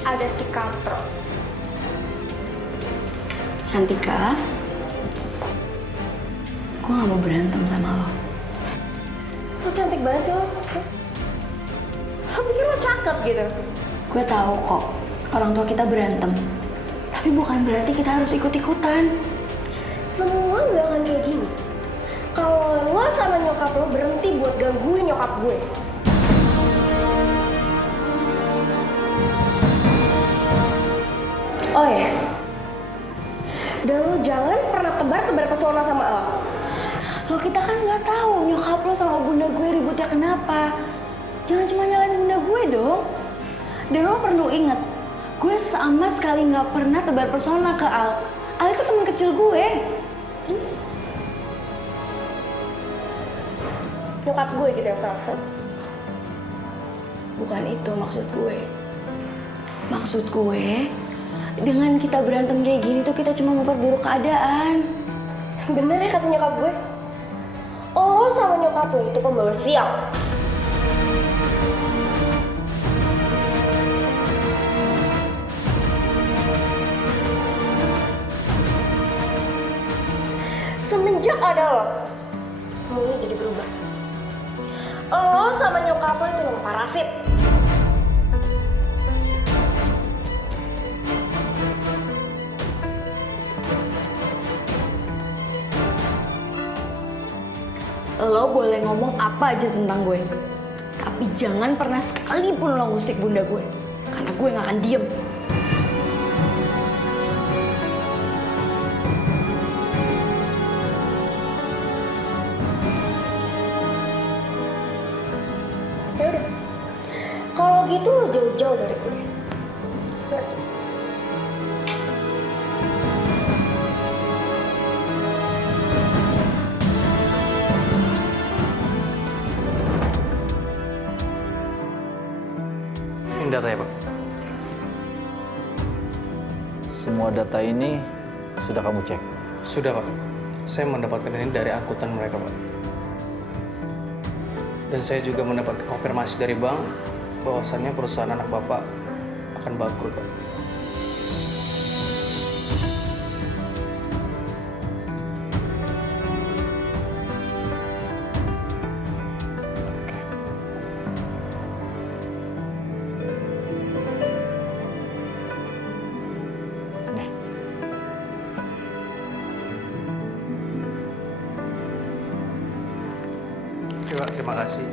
Ada si Katro. Cantika, gue gak mau berantem sama lo. So cantik banget sih lo. Lo pikir lo cakep gitu? Gue tahu kok orang tua kita berantem, tapi bukan berarti kita harus ikut-ikutan. Semua bilangan kayak gini. Kalau lo sama nyokap lo berhenti buat gangguin nyokap gue. Oh ya, dan lo jangan pernah tebar-tebar pesona sama lo. Lo kita kan nggak tahu nyokap lo sama bunda gue ributnya kenapa. Jangan cuma nyalain bunda gue dong. Dan lo perlu inget, gue sama sekali nggak pernah tebar pesona ke Al. Al itu teman kecil gue. Terus nyokap gue gitu yang salah. Bukan itu maksud gue. Maksud gue, dengan kita berantem kayak gini tuh kita cuma memperburuk keadaan. Bener ya kata nyokap gue? Oh, sama nyokap lo itu pembawa sial. Semenjak ada lo, semuanya jadi berubah. Lo sama nyokap lo itu memang parasit. Lo boleh ngomong apa aja tentang gue, tapi jangan pernah sekalipun lo ngusik bunda gue, karena gue gak akan diem. Ya udah, kalau gitu lo jauh-jauh dari gue. Ini data ya, Pak? Semua data ini sudah kamu cek? Sudah, Pak. Saya mendapatkan ini dari angkutan mereka, Pak. Dan saya juga mendapat konfirmasi dari bank bahwasannya perusahaan anak Bapak akan bangkrut, Pak. Oke, Pak, terima kasih.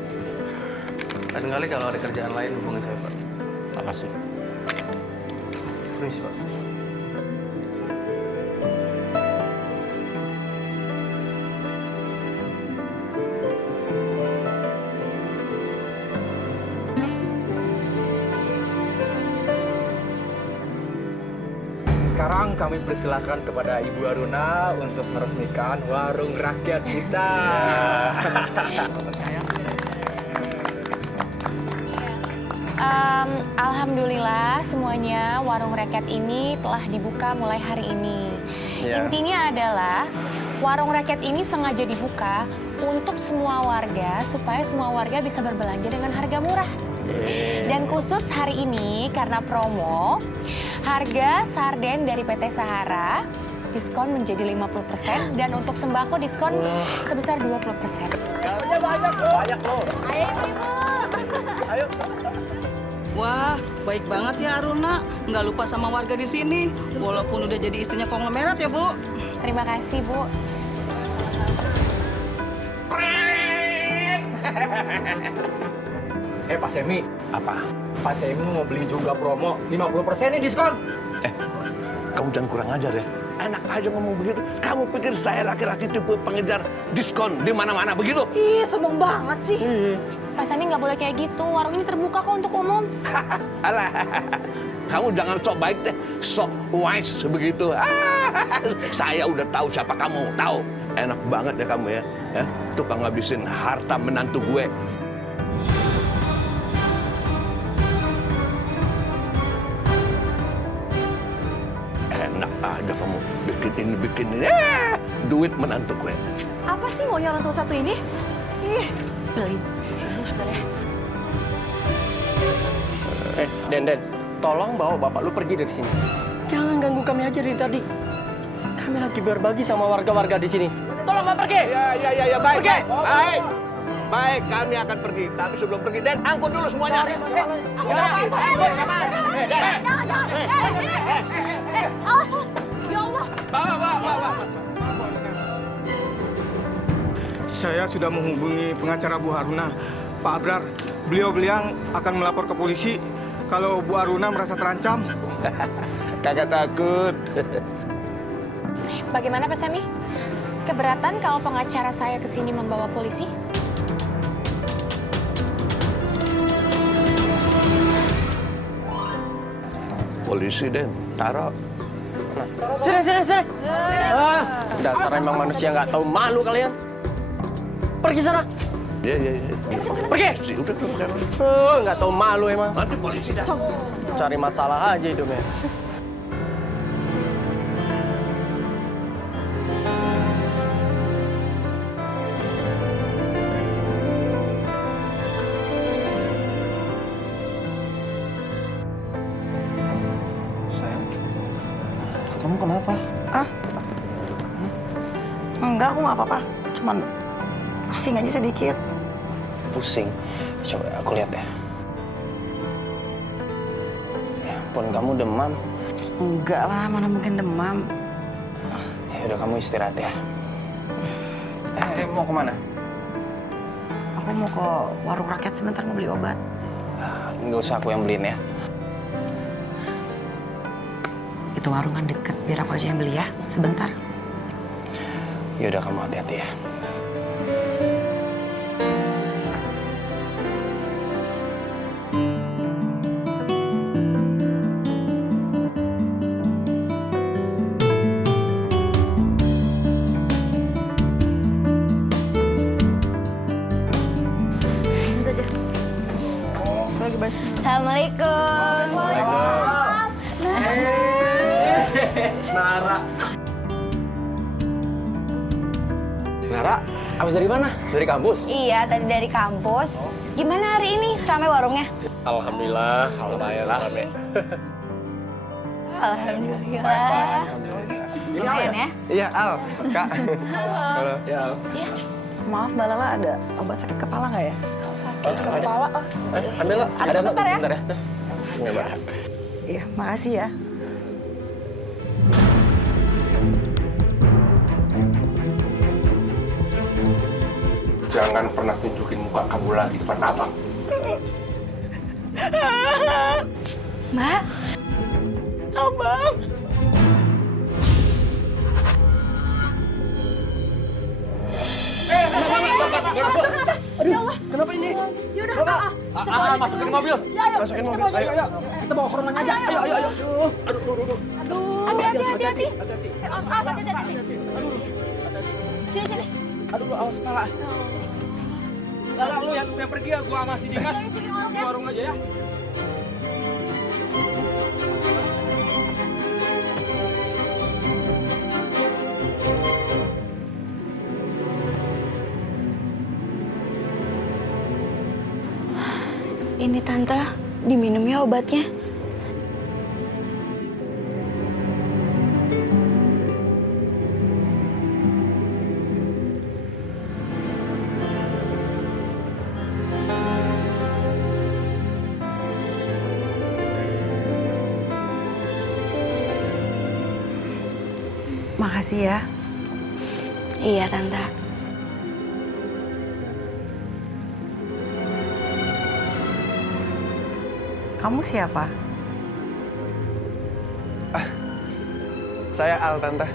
Lain kali kalau ada kerjaan lain hubungi saya, Pak. Terima kasih. Permisi, Pak. Sekarang kami persilakan kepada Ibu Aruna untuk meresmikan warung rakyat kita. Alhamdulillah semuanya warung rakyat ini telah dibuka mulai hari ini. Ya. Intinya adalah warung rakyat ini sengaja dibuka untuk semua warga supaya semua warga bisa berbelanja dengan harga murah. Dan khusus hari ini karena promo, harga sarden dari PT Sahara diskon menjadi 50% dan untuk sembako diskon sebesar 20%. Banyak loh. Ayo ibu. Ayo. Wah, baik banget ya Aruna. Nggak lupa sama warga di sini. Walaupun udah jadi istrinya konglomerat ya, Bu. Terima kasih, Bu. Pak Semi. Apa? Pak Semi mau beli juga promo 50% nih diskon. Kamu jangan kurang ajar ya. Enak aja ngomong begitu. Kamu pikir saya laki-laki tipe pengejar diskon di mana-mana begitu? Ih, sombong banget sih. Pak Sami nggak boleh kayak gitu. Warung ini terbuka kok untuk umum. Alah, kamu jangan sok baik deh, sok wise begitu. Saya udah tahu siapa kamu, tahu. Enak banget ya kamu ya, tukang ngabisin harta menantu gue. Enak aja kamu bikin ini, duit menantu gue. Apa sih maunya orang tua satu ini? Ih, beli. Sabar ya. Den, tolong bawa bapak lu pergi dari sini. Jangan ganggu kami aja dari tadi. Kami lagi berbagi sama warga-warga di sini. Tolong bapak pergi. Ya, baik, baik. Baik, kami akan pergi. Tapi sebelum pergi, Den, angkut dulu semuanya. Jangan. Awas. Ya Allah. Bawa. Saya sudah menghubungi pengacara Bu Haruna, Pak Abrar. Beliau bilang akan melapor ke polisi kalau Bu Haruna merasa terancam. Kagak takut. Bagaimana Pak Sami? Keberatan kalau pengacara saya ke sini membawa polisi? Polisi, Den, taruh. Sini. Dasar emang manusia nggak tahu malu kalian. Pergi sana. Ya. Pergi. Udah. Nggak tahu malu emang. Nanti polisi dah. Cari masalah aja hidupnya. Sayang, kamu kenapa? Enggak, aku nggak apa-apa. Cuman pusing aja sedikit. Pusing. Coba aku lihat ya. Ya ampun, kamu demam. Enggak lah, mana mungkin demam. Ya udah, kamu istirahat ya. Mau kemana? Aku mau ke warung rakyat sebentar mau beli obat. Nggak usah, aku yang beliin ya. Itu warung kan deket, biar aku aja yang beli ya. Sebentar. Ya udah, kamu hati-hati ya. Assalamualaikum. Nara, habis dari mana? Dari kampus? Iya, tadi dari kampus. Gimana hari ini? Rame warungnya? Alhamdulillah. Rame. Alhamdulillah. Lumayan ya? Iya, Al. Kak. Halo. Ya, Al. Maaf, Mbak Lala, ada obat sakit kepala nggak ya? Sakit kepala. Ambil lo. Ada sebentar ya? Sebentar ya. Ini, Mbak. Iya, makasih ya. Jangan pernah tunjukin muka kamu lagi depan abang. Mbak? Abang. Ya Allah. Kenapa ini? Ya udah, Masukin ke mobil. Masukin mobil. Ayo. Kita bawa ke rumahnya aja. Ayo. Aduh. Hati-hati. Hati-hati. Sini. Aduh, awas kepala. Lala, lu yang pergi ya, gua masih Dimas. Di warung aja ya. Ini Tante, diminum ya obatnya. Makasih ya. Iya, Tante. Kamu siapa? Saya Al, Tante.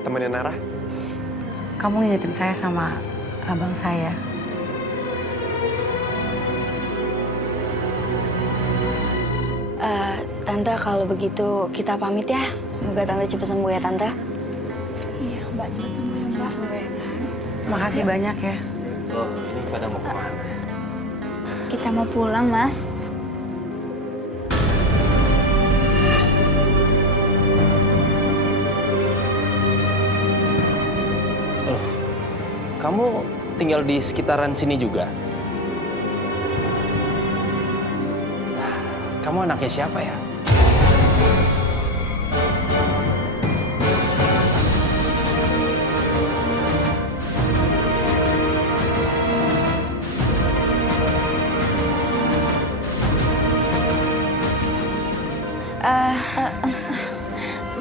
Temennya Nara. Kamu ngingetin saya sama abang saya. Tante, kalau begitu kita pamit ya. Semoga Tante cepat sembuh ya, Tante. Iya, Mbak, cepat sembuh ya, Mbak. Makasih banyak ya. Loh, ini pada mau kemana? Kita mau pulang, Mas. Loh, kamu tinggal di sekitaran sini juga? Kamu anaknya siapa ya?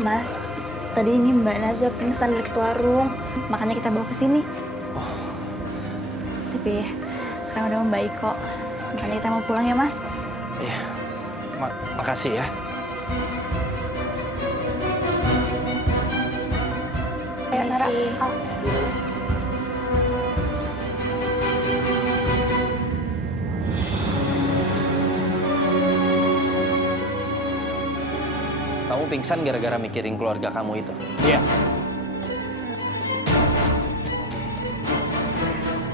Mas, tadi ini Mbak Najwa pingsan dari ketua warung, makanya kita bawa ke sini. Tapi sekarang udah membaik kok. Makanya kita mau pulang ya, Mas. Iya. Makasih ya. Ayo, Nara. Kamu pingsan gara-gara mikirin keluarga kamu itu? Iya.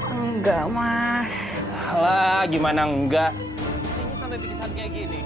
Enggak, Mas. Alah, gimana enggak? Ini sampai pingsan kayak gini.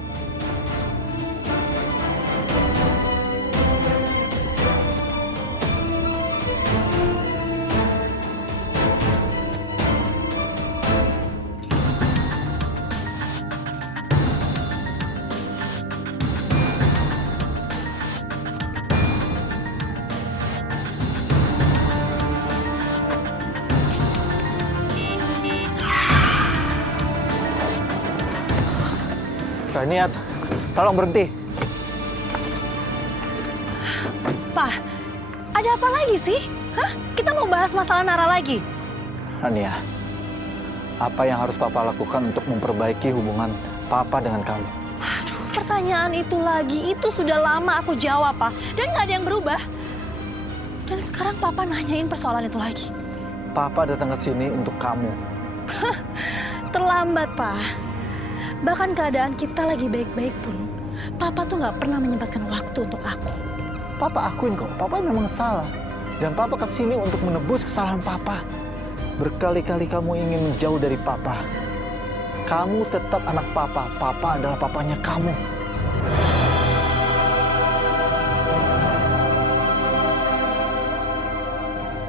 Niat, tolong berhenti. Pak, ada apa lagi sih? Hah? Kita mau bahas masalah Nara lagi? Rania, apa yang harus Papa lakukan untuk memperbaiki hubungan Papa dengan kamu? Aduh, pertanyaan itu lagi, itu sudah lama aku jawab, Pak. Dan nggak ada yang berubah. Dan sekarang Papa nanyain persoalan itu lagi. Papa datang ke sini untuk kamu. Terlambat, Pak. Bahkan keadaan kita lagi baik-baik pun, Papa tuh nggak pernah menyempatkan waktu untuk aku. Papa akuin kok, Papa memang salah. Dan Papa kesini untuk menebus kesalahan Papa. Berkali-kali kamu ingin menjauh dari Papa. Kamu tetap anak Papa. Papa adalah papanya kamu.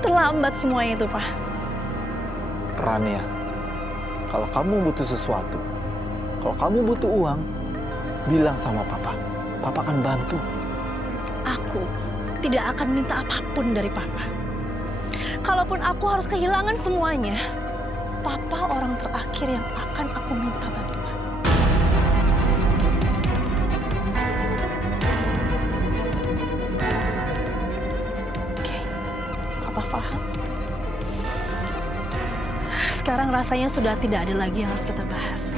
Terlambat semuanya itu, Pak. Rania, kalau kamu butuh sesuatu, kalau kamu butuh uang, bilang sama Papa. Papa akan bantu. Aku tidak akan minta apapun dari Papa. Kalaupun aku harus kehilangan semuanya, Papa orang terakhir yang akan aku minta bantuan. Oke, Papa paham. Sekarang rasanya sudah tidak ada lagi yang harus kita bahas.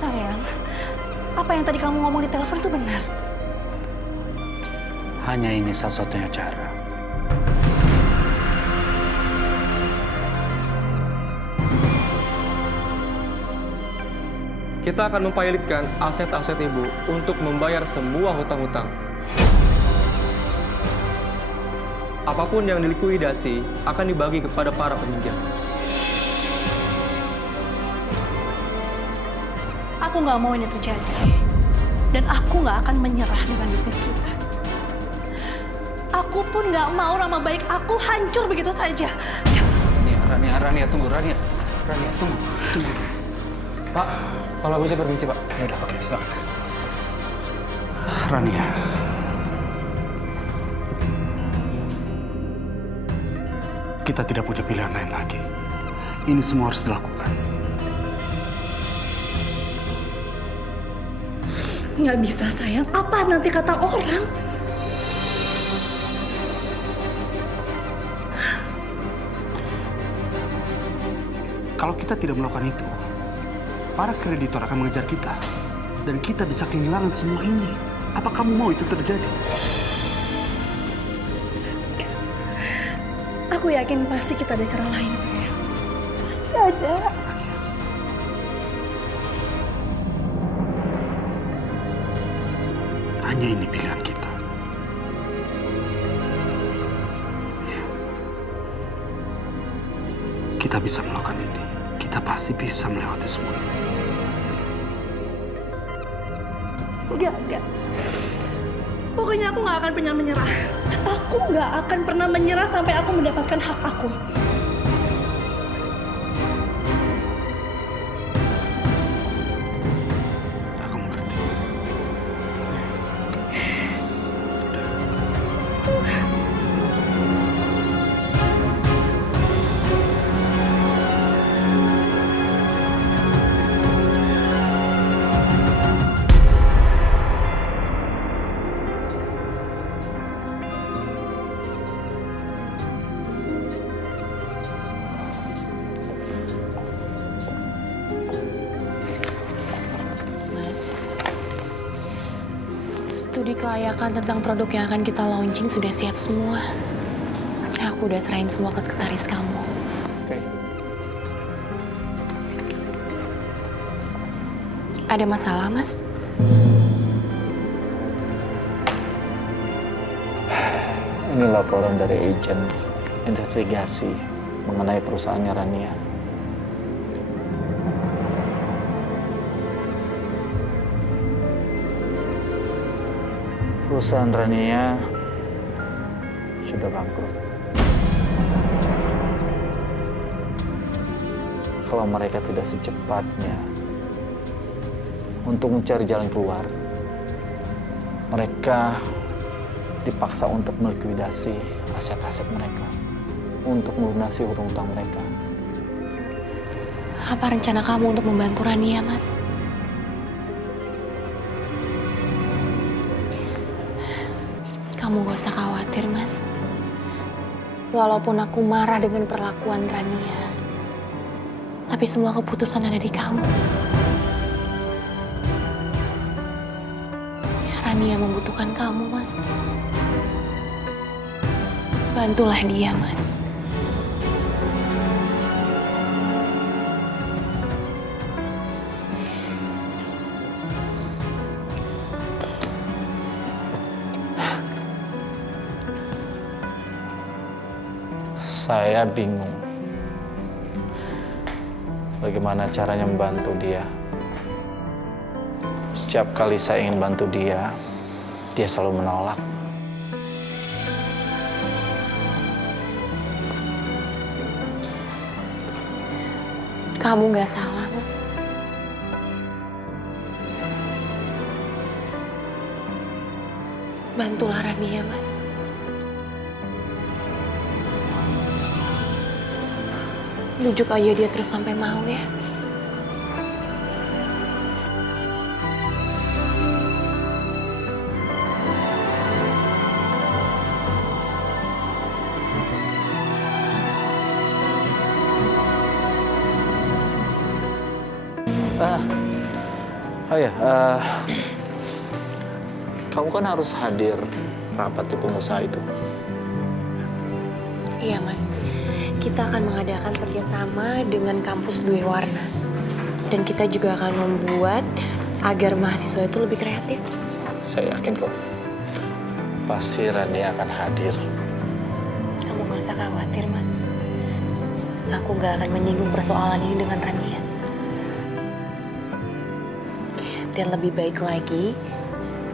Sayang, apa yang tadi kamu ngomong di telepon itu benar? Hanya ini satu-satunya cara. Kita akan mempilotkan aset-aset ibu untuk membayar semua hutang-hutang. Apapun yang dilikuidasi akan dibagi kepada para peminjam. Aku nggak mau ini terjadi. Dan aku nggak akan menyerah dengan bisnis kita. Aku pun nggak mau nama baik aku hancur begitu saja. Rania, tunggu, Rania, tunggu. Pak, kalau aku bisa permisi, Pak. Ya udah, oke, silakan. Rania. Kita tidak punya pilihan lain lagi. Ini semua harus dilakukan. Nggak bisa sayang, apa nanti kata orang? Kalau kita tidak melakukan itu, para kreditor akan mengejar kita. Dan kita bisa kehilangan semua ini. Apa kamu mau itu terjadi? Aku yakin pasti kita ada cara lain, sayang. Pasti ada. Hanya ini pilihan kita. Ya. Kita bisa melakukan ini. Kita pasti bisa melewati semua ini. Enggak. Pokoknya aku nggak akan pernah menyerah. Aku nggak akan pernah menyerah sampai aku mendapatkan hak aku. Aku mengerti. Mas, studi kelayakan tentang produk yang akan kita launching sudah siap semua. Aku udah serahin semua ke sekretaris kamu. Oke. Ada masalah, Mas? Ini laporan dari agen investigasi mengenai perusahaannya Rania. Perusahaan Rania sudah bangkrut. Kalau mereka tidak secepatnya untuk mencari jalan keluar, mereka dipaksa untuk melikuidasi aset-aset mereka untuk melunasi hutang-hutang mereka. Apa rencana kamu untuk membantu Rania, Mas? Kamu gak usah khawatir, Mas. Walaupun aku marah dengan perlakuan Rania, tapi semua keputusan ada di kamu. Rania membutuhkan kamu, Mas. Bantulah dia, Mas. Saya bingung bagaimana caranya membantu dia. Setiap kali saya ingin bantu dia, dia selalu menolak. Kamu gak salah, Mas. Bantulah Rania, Mas. Bujuk aja dia terus sampai mau ya. Kamu kan harus hadir rapat di pengusaha itu. Iya, Mas. Kita akan mengadakan kerjasama dengan kampus Dwi Warna. Dan kita juga akan membuat agar mahasiswa itu lebih kreatif. Saya yakin kok. Pasti Rania akan hadir usah khawatir, Mas. Aku gak akan menyinggung persoalan ini dengan Rania. Dan lebih baik lagi,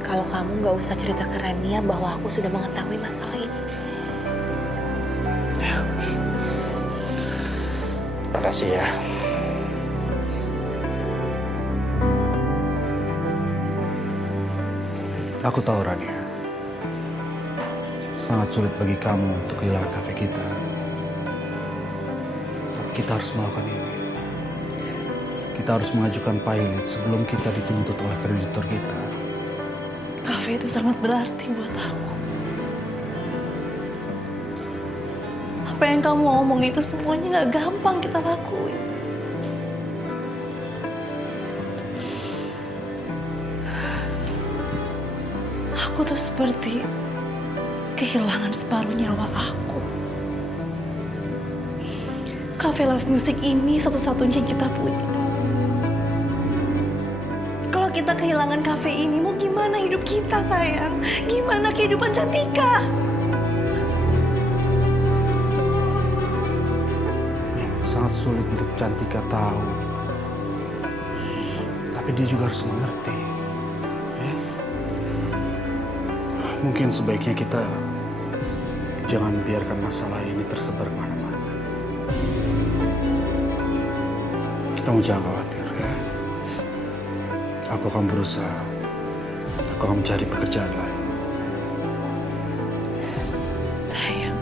kalau kamu gak usah cerita ke Rania bahwa aku sudah mengetahui masalah ini. Makasih ya. Aku tahu, Rania. Sangat sulit bagi kamu untuk kehilangan kafe kita. Tapi kita harus melakukan ini. Kita harus mengajukan pilot sebelum kita dituntut oleh kreditor kita. Kafe itu sangat berarti buat aku. Apa yang kamu ngomong itu semuanya gak gampang kita lakuin. Aku tuh seperti kehilangan separuh nyawa aku. Cafe Live Music ini satu-satunya yang kita punya. Kalau kita kehilangan kafe ini, mau gimana hidup kita, sayang? Gimana kehidupan Cantika? Sangat sulit untuk Cantika tahu. Tapi dia juga harus mengerti. Mungkin sebaiknya kita jangan biarkan masalah ini tersebar kemana-mana. Kamu jangan khawatir ya. Aku akan berusaha. Aku akan mencari pekerjaan lain. Sayang.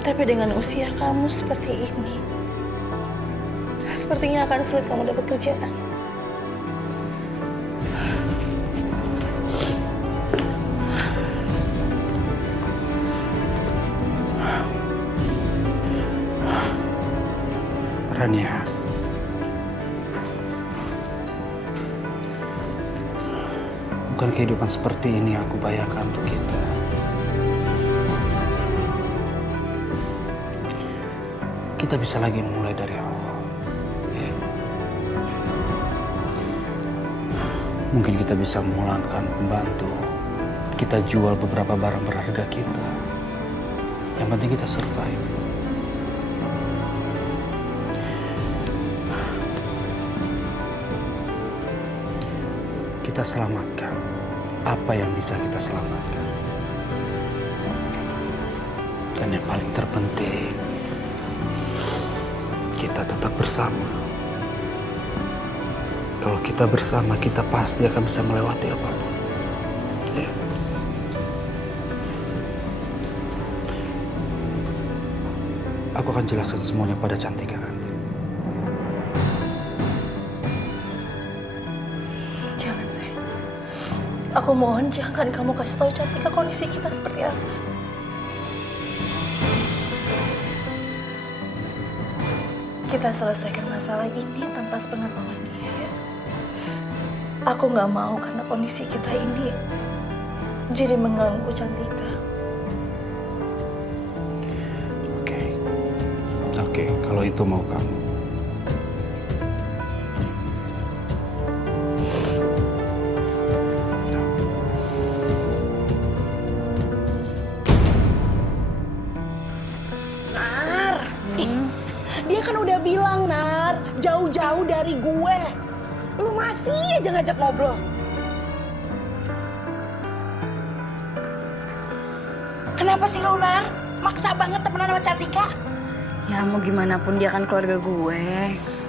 Tapi dengan usia kamu seperti ini, sepertinya akan sulit kamu dapat kerjaan. Rania, bukan kehidupan seperti ini yang aku bayangkan untuk kita. Kita bisa lagi mulai dari awal. Mungkin kita bisa memulangkan pembantu. Kita jual beberapa barang berharga kita. Yang penting kita survive. Kita selamatkan apa yang bisa kita selamatkan. Dan yang paling terpenting, kita tetap bersama. Kalau kita bersama, kita pasti akan bisa melewati apapun. Ya. Aku akan jelaskan semuanya pada Cantika nanti. Aku mohon jangan kamu kasih tahu Cantika kondisi kita seperti apa. Kita selesaikan masalah ini tanpa sepengetahuan dia. Ya? Aku nggak mau karena kondisi kita ini jadi mengganggu Cantika. Oke, kalau itu mau kamu. Dia kan udah bilang, Nar, jauh-jauh dari gue. Lu masih aja ngajak ngobrol. Kenapa sih lu, Nar? Maksa banget temenan sama Cantika. Ya mau gimana pun dia kan keluarga gue.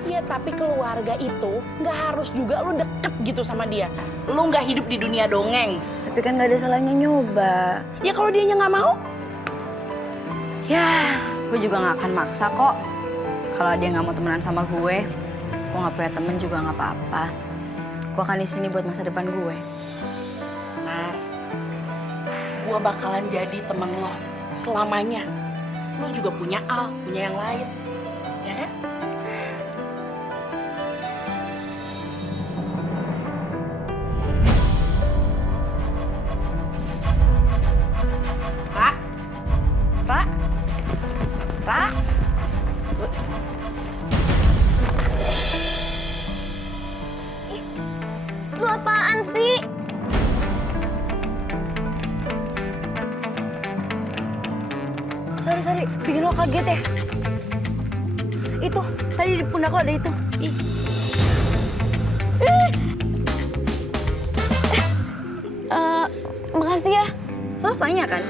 Iya, tapi keluarga itu nggak harus juga lu deket gitu sama dia. Lu nggak hidup di dunia dongeng. Tapi kan nggak ada salahnya nyoba. Ya kalau dianya nggak mau? Ya, gue juga nggak akan maksa kok. Kalau dia nggak mau temenan sama gue nggak punya temen juga nggak apa-apa. Gue akan di sini buat masa depan gue. Nar, gue bakalan jadi temen lo selamanya. Lo juga punya Al, punya yang lain, ya kan? Ra. Lu apaan sih? Sari, bikin lo kaget ya? Itu, tadi di pundak lo ada itu. Makasih ya. Lo Fanya kan?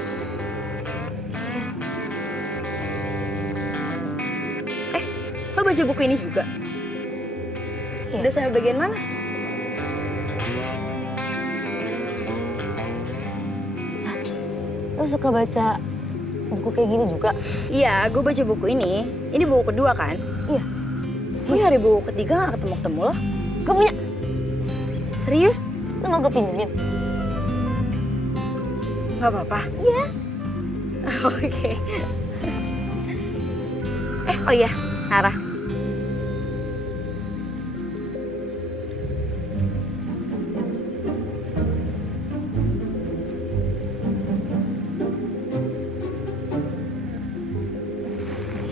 Lo baca buku ini juga? Iya. Udah sampai bagian mana? Lo suka baca buku kayak gini juga? Iya, gue baca buku ini. Ini buku kedua kan? Iya. Gue nyari buku ketiga gak ketemu-ketemu lo. Gue punya. Serius? Lo mau gue pinjemin? Gak apa-apa. Iya. Oke. Oh iya, Nara.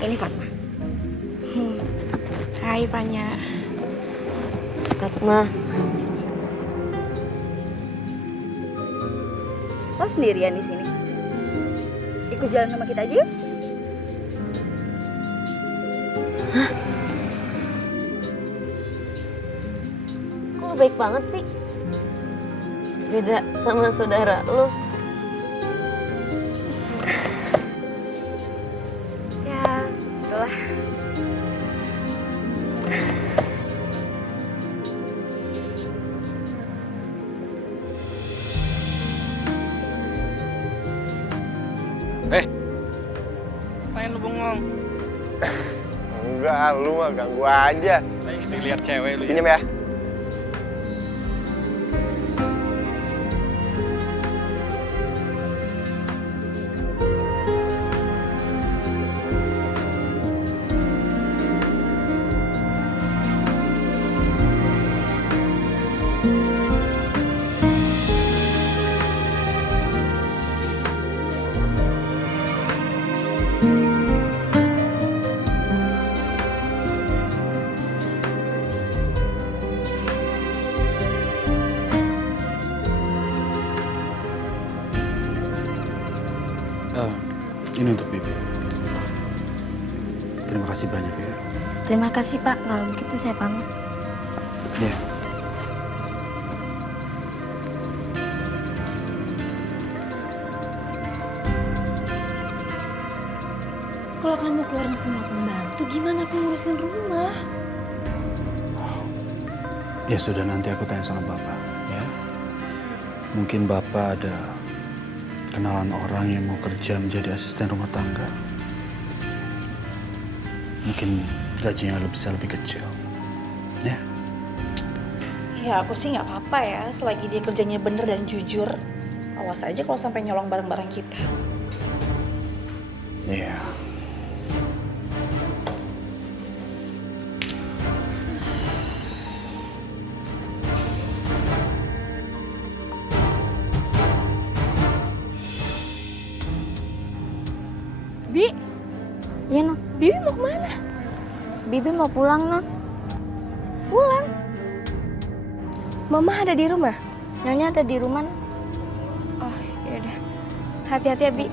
Ini Fatma. Hai Fanya. Fatma. Lo sendirian di sini? Ikut jalan sama kita aja yuk. Hah? Kok lo baik banget sih? Beda sama saudara lo. Ya, itulah. Main lu bengong. Enggak, lu mah ganggu aja. Thanks nih lihat cewek lu. Pinjam ya. Ini untuk Bibi. Terima kasih banyak ya. Terima kasih Pak, kalau begitu saya pamit. Ya. Kalau kamu keluarin semua pembantu, gimana aku ngurusin rumah? Ya sudah, nanti aku tanya sama Bapak ya. Mungkin Bapak ada kenalan orang yang mau kerja menjadi asisten rumah tangga. Mungkin gajinya bisa lebih kecil. Ya. Ya aku sih nggak apa-apa ya, selagi dia kerjanya bener dan jujur. Awas aja kalau sampai nyolong barang-barang kita. Iya. Bi, iya Non. Bibi mau kemana? Bibi mau pulang Non. Pulang? Mama ada di rumah? Nyonya ada di rumah? Oh ya udah. Hati-hati ya Bi.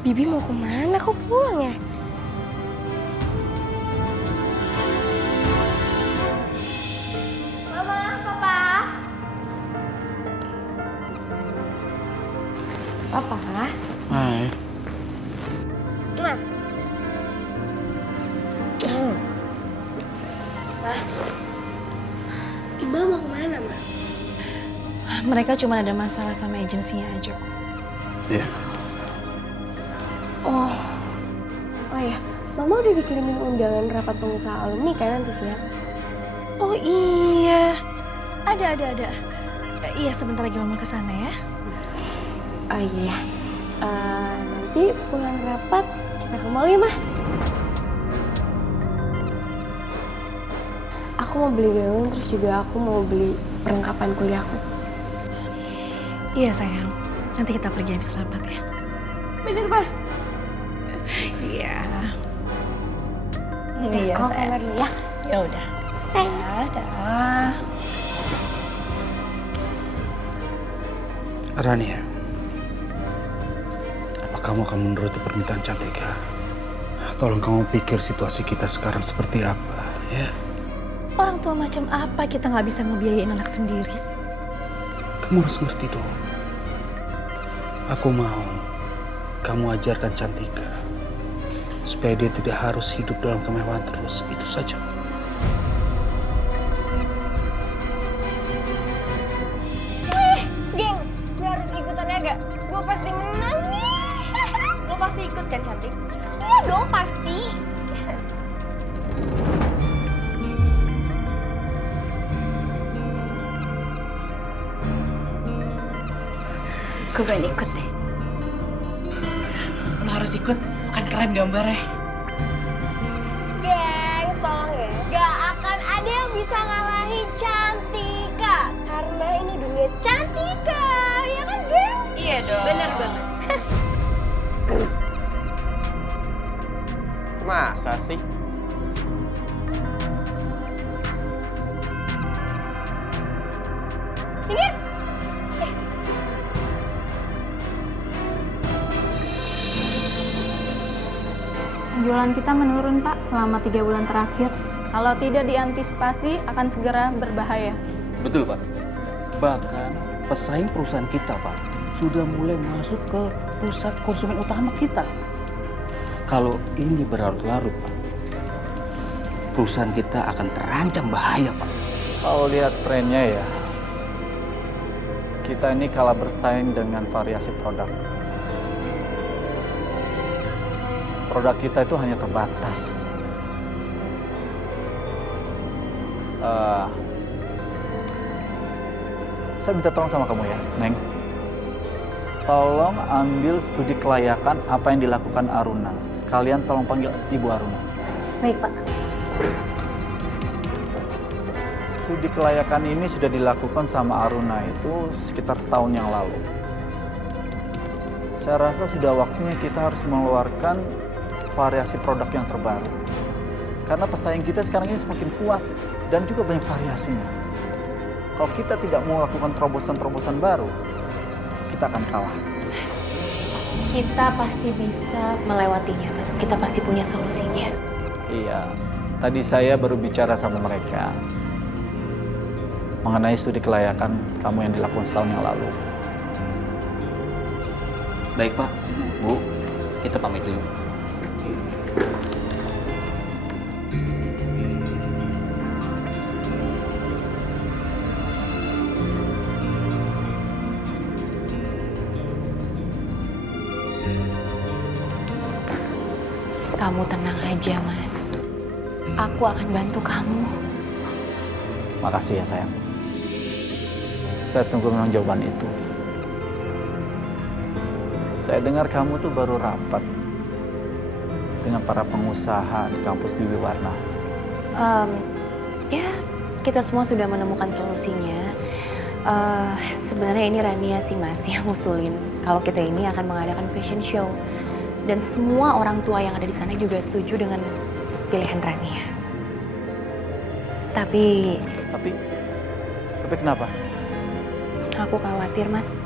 Bibi mau kemana? Kok pulang ya? Mama, Papa. Papa. Hai. Ma. Iqbal mau kemana, Ma? Mereka cuma ada masalah sama agensinya aja kok. Iya. Oh ya, Mama udah dikirimin undangan rapat pengusaha alumni kan nanti siang? Oh iya, ada. Iya sebentar lagi Mama kesana ya. Oh iya, nanti pulang rapat kita ke mall ya, Ma? Aku mau beli gaun, terus juga aku mau beli perlengkapan kuliahku. Iya sayang, nanti kita pergi habis rapat ya. Bener, Ma? Iya. Iya, Iya aku sayang. kamar dulu ya. Ya udah. Dadah. Rania, apa kamu akan menuruti permintaan Cantika? Tolong kamu pikir situasi kita sekarang seperti apa, ya? Orang tua macam apa kita nggak bisa ngebiayain anak sendiri? Kamu harus ngerti dong. Aku mau kamu ajarkan Cantika supaya dia tidak harus hidup dalam kemewahan terus. Itu saja. Gengs, gue harus ikutan ya gak? Gue pasti menang nih. Lo pasti ikut kan, Cantik? Iya dong, pasti. Gue pengen ikut deh. Lo harus ikut, lo kan keren gambarnya. Gengs, tolong ya. Gak akan ada yang bisa ngalahin Cantika. Karena ini dunia Cantika, ya kan geng? Iya dong. Bener banget. Masa sih? Minggir. Penjualan kita menurun, Pak, selama 3 bulan terakhir. Kalau tidak diantisipasi, akan segera berbahaya. Betul, Pak. Bahkan pesaing perusahaan kita, Pak, sudah mulai masuk ke pusat konsumen utama kita. Kalau ini berlarut-larut, Pak, perusahaan kita akan terancam bahaya, Pak. Kalau lihat trennya ya, kita ini kalah bersaing dengan variasi produk. Produk kita itu hanya terbatas. Saya minta tolong sama kamu ya, Neng. Tolong ambil studi kelayakan apa yang dilakukan Aruna. Sekalian tolong panggil Ibu Aruna. Baik, Pak. Studi kelayakan ini sudah dilakukan sama Aruna itu sekitar setahun yang lalu. Saya rasa sudah waktunya kita harus mengeluarkan variasi produk yang terbaru. Karena pesaing kita sekarang ini semakin kuat dan juga banyak variasinya. Kalau kita tidak mau lakukan terobosan-terobosan baru, kita akan kalah. Kita pasti bisa melewatinya, Mas. Kita pasti punya solusinya. Iya, tadi saya baru bicara sama mereka mengenai studi kelayakan kamu yang dilakukan setahun yang lalu. Baik, Pak. Bu, kita pamit dulu. Kamu tenang aja, Mas. Aku akan bantu kamu. Makasih ya sayang. Saya tunggu memang jawaban itu. Saya dengar kamu tuh baru rapat dengan para pengusaha di kampus Dewi Warna. Ya, kita semua sudah menemukan solusinya. Sebenarnya ini Rania sih, Mas, yang ngusulin kalau kita ini akan mengadakan fashion show. Dan semua orang tua yang ada di sana juga setuju dengan pilihan Rania. Tapi kenapa? Aku khawatir, Mas.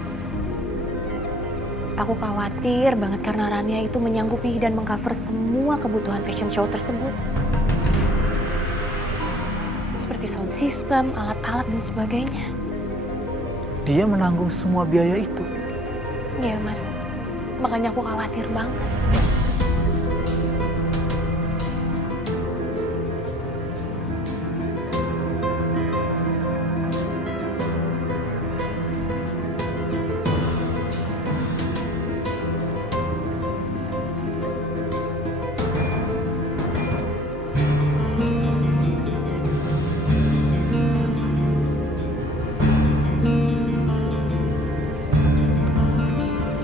Aku khawatir banget karena Rania itu menyanggupi dan mengcover semua kebutuhan fashion show tersebut. Seperti sound system, alat-alat, dan sebagainya. Dia menanggung semua biaya itu? Iya, Mas. Makanya aku khawatir banget.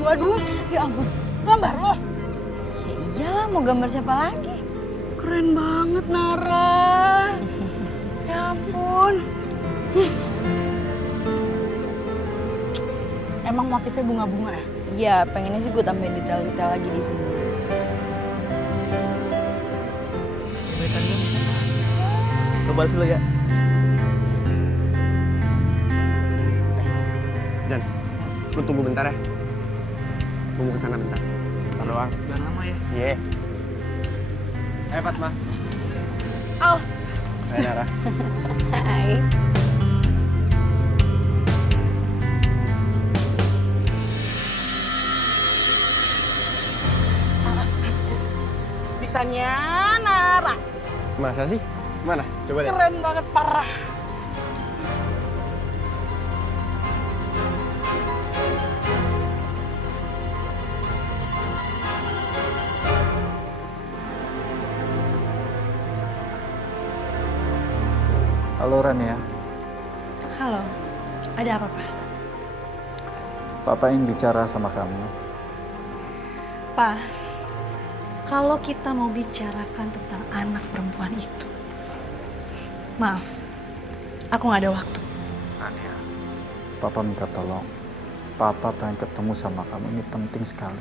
Waduh, ya ampun, gambar lo. Ya iyalah, mau gambar siapa lagi? Keren banget, Nara. Ya ampun. Emang motifnya bunga-bunga ya? Iya, pengennya sih gue tambahin detail-detail lagi di sini. Lo balas dulu ya. Jan, Lu tunggu bentar ya. Tunggu kesana bentar. Bentar doang. Jangan lama ya. Iya. Hai Fatma. Al. Hai Nara. Hai. Bisanya Nara. Masa sih? Mana? Coba lihat. Keren banget, parah. Halo Rania. Halo, ada apa, Pak? Papa ingin bicara sama kamu. Pak, kalau kita mau bicarakan tentang anak perempuan itu, maaf, aku nggak ada waktu. Rania, Papa minta tolong. Papa pengen ketemu sama kamu, ini penting sekali.